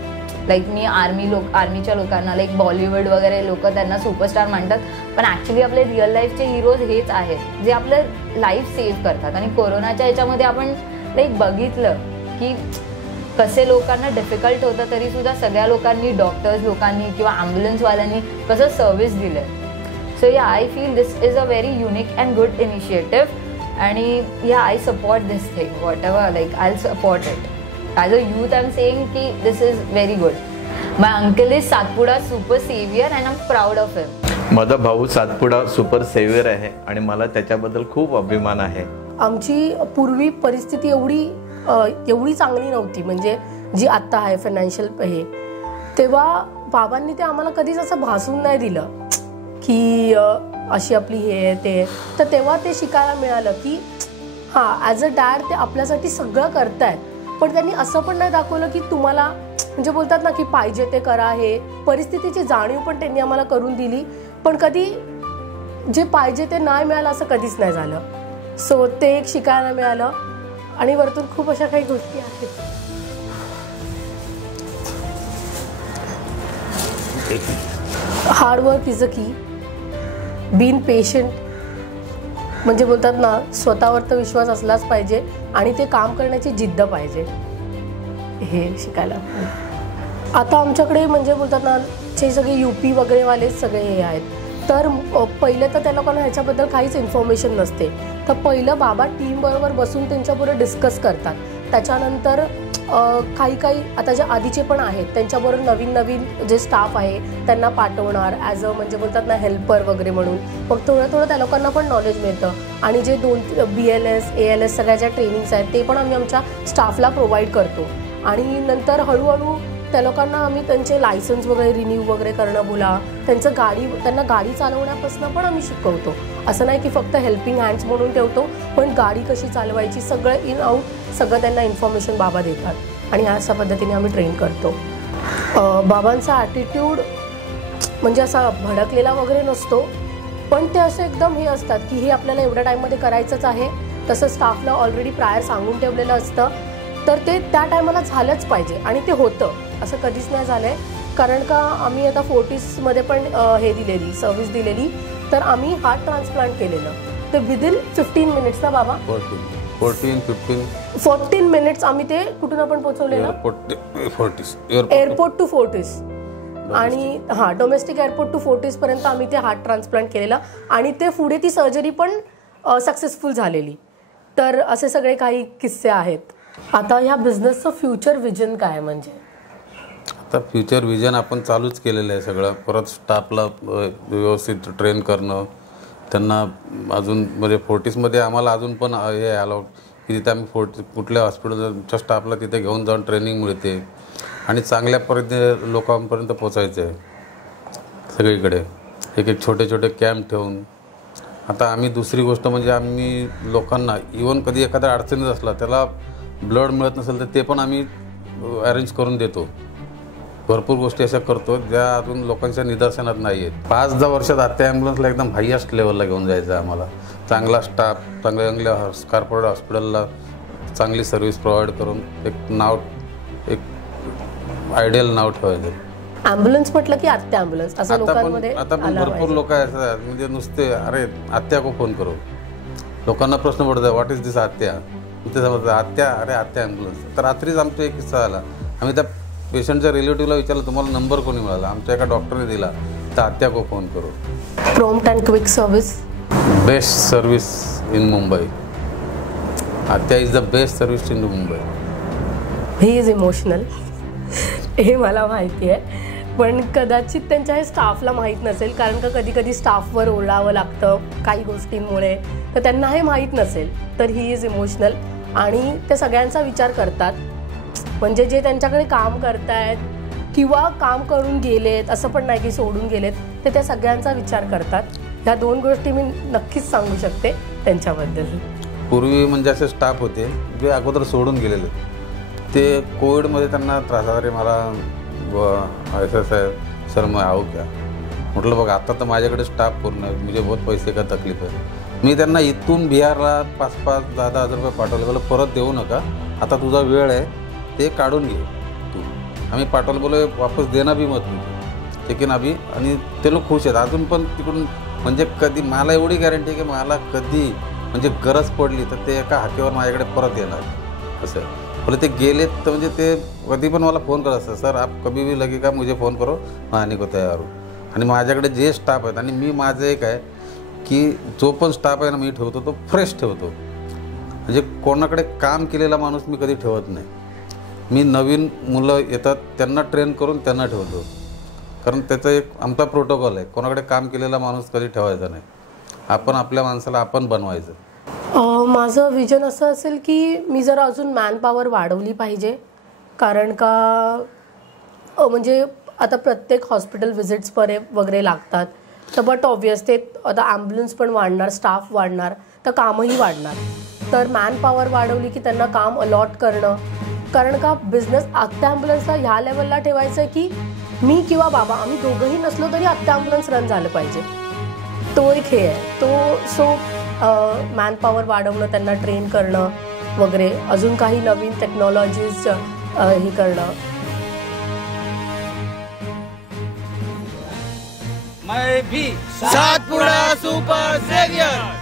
Like मी आर्मीच्या लोकांना, लाईक बॉलिवूड वगैरे लोक त्यांना सुपरस्टार म्हणतात, पण ॲक्च्युली आपले रिअल लाईफचे हिरोज हेच आहेत जे आपलं लाईफ सेव्ह करतात. आणि कोरोनाच्या ह्याच्यामध्ये आपण लाईक बघितलं की कसे लोकांना डिफिकल्ट होतं, तरीसुद्धा सगळ्या लोकांनी, डॉक्टर्स लोकांनी किंवा ॲम्ब्युलन्सवाल्यांनी कसं सर्व्हिस दिलं. So yeah I feel this is a very unique and good initiative. आणि yeah I support this thing, whatever, like I support it. As a youth I am saying की this is very good. My uncle is Satpuda super saviour and I am proud of him. माझा भाऊ Satpura super saviour आहे आणि मला त्याच्याबद्दल खूप अभिमान आहे. आमची पूर्वी परिस्थिती एवढी चांगली नव्हती, म्हणजे जी आत्ता आहे फायनान्शियल हे. तेव्हा बाबांनी ते आम्हाला कधीच असं भासून नाही दिलं की अशी आपली हे ते. तर तेव्हा ते शिकायला मिळालं की हां, ॲज अ डॅड ते आपल्यासाठी सगळं करतायत, पण त्यांनी असं पण नाही दाखवलं की तुम्हाला म्हणजे बोलतात ना की पाहिजे ते करा. हे परिस्थितीची जाणीव पण त्यांनी आम्हाला करून दिली, पण कधी जे पाहिजे ते नाही मिळालं असं कधीच नाही झालं. सो ते एक शिकायला मिळालं. आणि वरतून खूप अशा काही गोष्टी आहेत. हार्डवर्क इज अ की, बीन पेशंट, म्हणजे बोलतात ना स्वतःवर तर विश्वास असलाच पाहिजे आणि ते काम करण्याची जिद्द पाहिजे, हे शिकायला. आता आमच्याकडे म्हणजे बोलतात ना जे सगळे UP वगैरेवालेच सगळे हे आहेत. तर पहिलं तर त्या लोकांना ह्याच्याबद्दल काहीच इन्फॉर्मेशन नसते. तर पहिलं बाबा टीमबरोबर बसून त्यांच्याबरोबर डिस्कस करतात. त्याच्यानंतर काही आता जे आधीचे पण आहेत त्यांच्याबरोबर नवीन जे स्टाफ आहे त्यांना पाठवणार ॲज अ म्हणजे बोलतात ना हेल्पर वगैरे म्हणून. मग थोडं त्या लोकांना पण नॉलेज मिळतं. आणि जे 2 BLS ALS सगळ्या ज्या ट्रेनिंग्स आहेत ते पण आम्ही आमच्या स्टाफला प्रोव्हाइड करतो. आणि नंतर हळूहळू त्या लोकांना आम्ही त्यांचे लायसन्स वगैरे रिन्यू वगैरे करणं बोला, त्यांना गाडी चालवण्यापासून पण आम्ही शिकवतो. असं नाही की फक्त हेल्पिंग हँड्स म्हणून ठेवतो, पण गाडी कशी चालवायची सगळं इन आऊट सगळं त्यांना इन्फॉर्मेशन बाबा देतात. आणि अशा पद्धतीने आम्ही ट्रेन करतो. बाबांचा ॲटिट्यूड म्हणजे असा भडकलेला वगैरे नसतो, पण ते असं एकदम हे असतात की हे आपल्याला एवढ्या टाईममध्ये करायचंच आहे. तसं स्टाफला ऑलरेडी प्रायर सांगून ठेवलेलं असतं तर ते त्या टायमाला झालंच पाहिजे आणि ते होतं, असं कधीच नाही झालं आहे. कारण का आम्ही आता फोर्टिसमध्ये पण हे दिलेली सर्व्हिस दिलेली, तर आम्ही हार्ट ट्रान्सप्लांट केलेलं, तर विदिन 15 मिनिट्स ना बाबा, 14 मिनिट्स आम्ही ते कुठून आपण पोहोचवलेलं, एअरपोर्ट टू फोर्टिस, आणि हां डोमेस्टिक एअरपोर्ट टू फोर्टिस पर्यंत आम्ही ते हार्ट ट्रान्सप्लांट केलेलं, आणि ते पुढे ती सर्जरी पण सक्सेसफुल झालेली. तर असे सगळे काही किस्से आहेत. आता ह्या बिझनेसचं फ्युचर विजन काय, म्हणजे आता फ्युचर विजन आपण चालूच केलेलं आहे सगळं. परत स्टाफला व्यवस्थित ट्रेन करणं, त्यांना अजून म्हणजे फोर्टिसमध्ये आम्हाला अजून पण हे अलाउड की तिथे आम्ही कुठल्या हॉस्पिटलच्या स्टाफला तिथे घेऊन जाऊन ट्रेनिंग मिळते आणि चांगल्यापर्यंत लोकांपर्यंत पोचायचं आहे सगळीकडे, एक एक छोटे छोटे कॅम्प ठेवून. आता आम्ही दुसरी गोष्ट म्हणजे आम्ही लोकांना इवन कधी एखादा अडचणीत असला, त्याला ब्लड मिळत नसेल तर ते पण आम्ही अरेंज करून देतो. भरपूर गोष्टी अशा करतो ज्या अजून लोकांच्या निदर्शनात नाही आहेत. 5-10 वर्षात आत्या ॲम्ब्युलन्सला एकदम हायेस्ट लेवलला घेऊन जायचं आहे आम्हाला. चांगला स्टाफ, चांगल्या कॉर्पोरेट हॉस्पिटलला चांगली सर्व्हिस प्रोव्हाइड करून एक आयडियल नाव ठेवायचं. ॲम्ब्युलन्स म्हटलं की आत्या ॲम्ब्युलन्स असं लोकांमध्ये आता पण भरपूर लोक आहेत म्हणजे नुसते अरे आत्या को फोन करू, लोकांना प्रश्न पडतो व्हॉट इज दिस आत्या, ते समजतं आत्या, अरे आत्या ॲम्ब्युलन्स. तर रात्रीच आमचा एक किस्सा आला, आम्ही त्या पेशंटच्या रिलेटिव्हला विचारलं तुम्हाला नंबर कोणी मिळाला, आमच्या एका डॉक्टरने दिला, तर आत्या को फोन करू. Prompt and quick service, best service in Mumbai. आत्या is the best service in Mumbai. He is emotional, हे मला माहिती आहे, पण कदाचित त्यांच्या हे स्टाफला माहीत नसेल, कारण का कधी कधी स्टाफवर ओरडावं लागतं काही गोष्टींमुळे, तर त्यांना हे माहीत नसेल. तर ही इज इमोशनल आणि ते सगळ्यांचा विचार करतात, म्हणजे जे त्यांच्याकडे काम करतायत किंवा काम करून गेलेत, असं पण नाही की सोडून गेलेत, ते त्या सगळ्यांचा विचार करतात. ह्या 2 गोष्टी मी नक्कीच सांगू शकते त्यांच्याबद्दल. पूर्वी म्हणजे असे स्टाफ होते जे अगोदर सोडून गेलेले, ते कोविडमध्ये त्यांना त्रास, अरे मला ऐसा साहेब सर मैं आऊ क्या, म्हटलं बघा आता तर माझ्याकडे स्टाफ पूर्ण आहे, मुझे बहुत पैसे का तकलीफ आहे. मी त्यांना इथून बिहारला 5-10 हजार रुपये पाठवले, बोला परत देऊ नका, आता तुझा वेळ आहे, ते काढून घे तू. आम्ही पाठवलं, बोले वापस देना भी मत मुझे, लेकिन अभी, आणि ते लोक खुश आहेत अजून पण तिकडून. म्हणजे कधी मला एवढी गॅरंटी आहे की मला कधी म्हणजे गरज पडली तर ते एका हाकेवर माझ्याकडे परत येणार. असं बोले ते गेलेत तर म्हणजे ते कधी पण मला फोन करत असतात, सर आप कभी भी लगे का मुझे फ़ोन करो, मैं आने को तयार हूँ. आणि माझ्याकडे जे स्टाफ आहेत, आणि मी माझं एक आहे की जो पण स्टाफ आहे ना मी ठेवतो तो फ्रेश ठेवतो. म्हणजे कोणाकडे काम केलेला माणूस मी कधी ठेवत नाही. मी नवीन मुलं येतात त्यांना ट्रेन करून त्यांना ठेवतो, कारण त्याचा एक आमचा प्रोटोकॉल आहे, कोणाकडे काम केलेला माणूस कधी ठेवायचा नाही. आपण आपल्या माणसाला आपण बनवायचं. माझं विजन असं असेल की मी जरा अजून मॅनपॉवर वाढवली पाहिजे, कारण का म्हणजे आता प्रत्येक हॉस्पिटल व्हिजिट्स वगैरे लागतात, तर बट ऑब्वियस ते आता ॲम्ब्युलन्स पण वाढणार, स्टाफ वाढणार, तर कामही वाढणार. तर मॅनपॉवर वाढवली की त्यांना काम अलॉट करणं, कारण का बिझनेस आत्या ॲम्ब्युलन्सला ह्या लेवलला ठेवायचं आहे की मी किंवा बाबा आम्ही दोघंही नसलो तरी आत्या ॲम्ब्युलन्स रन झालं पाहिजे. तो एक हे आहे तो. सो मॅनपॉवर वाढवणं, त्यांना ट्रेन करणं वगैरे, अजून काही नवीन टेक्नॉलॉजीज हे करणं. मैं भी सातपुड़ा सुपर सेवियर.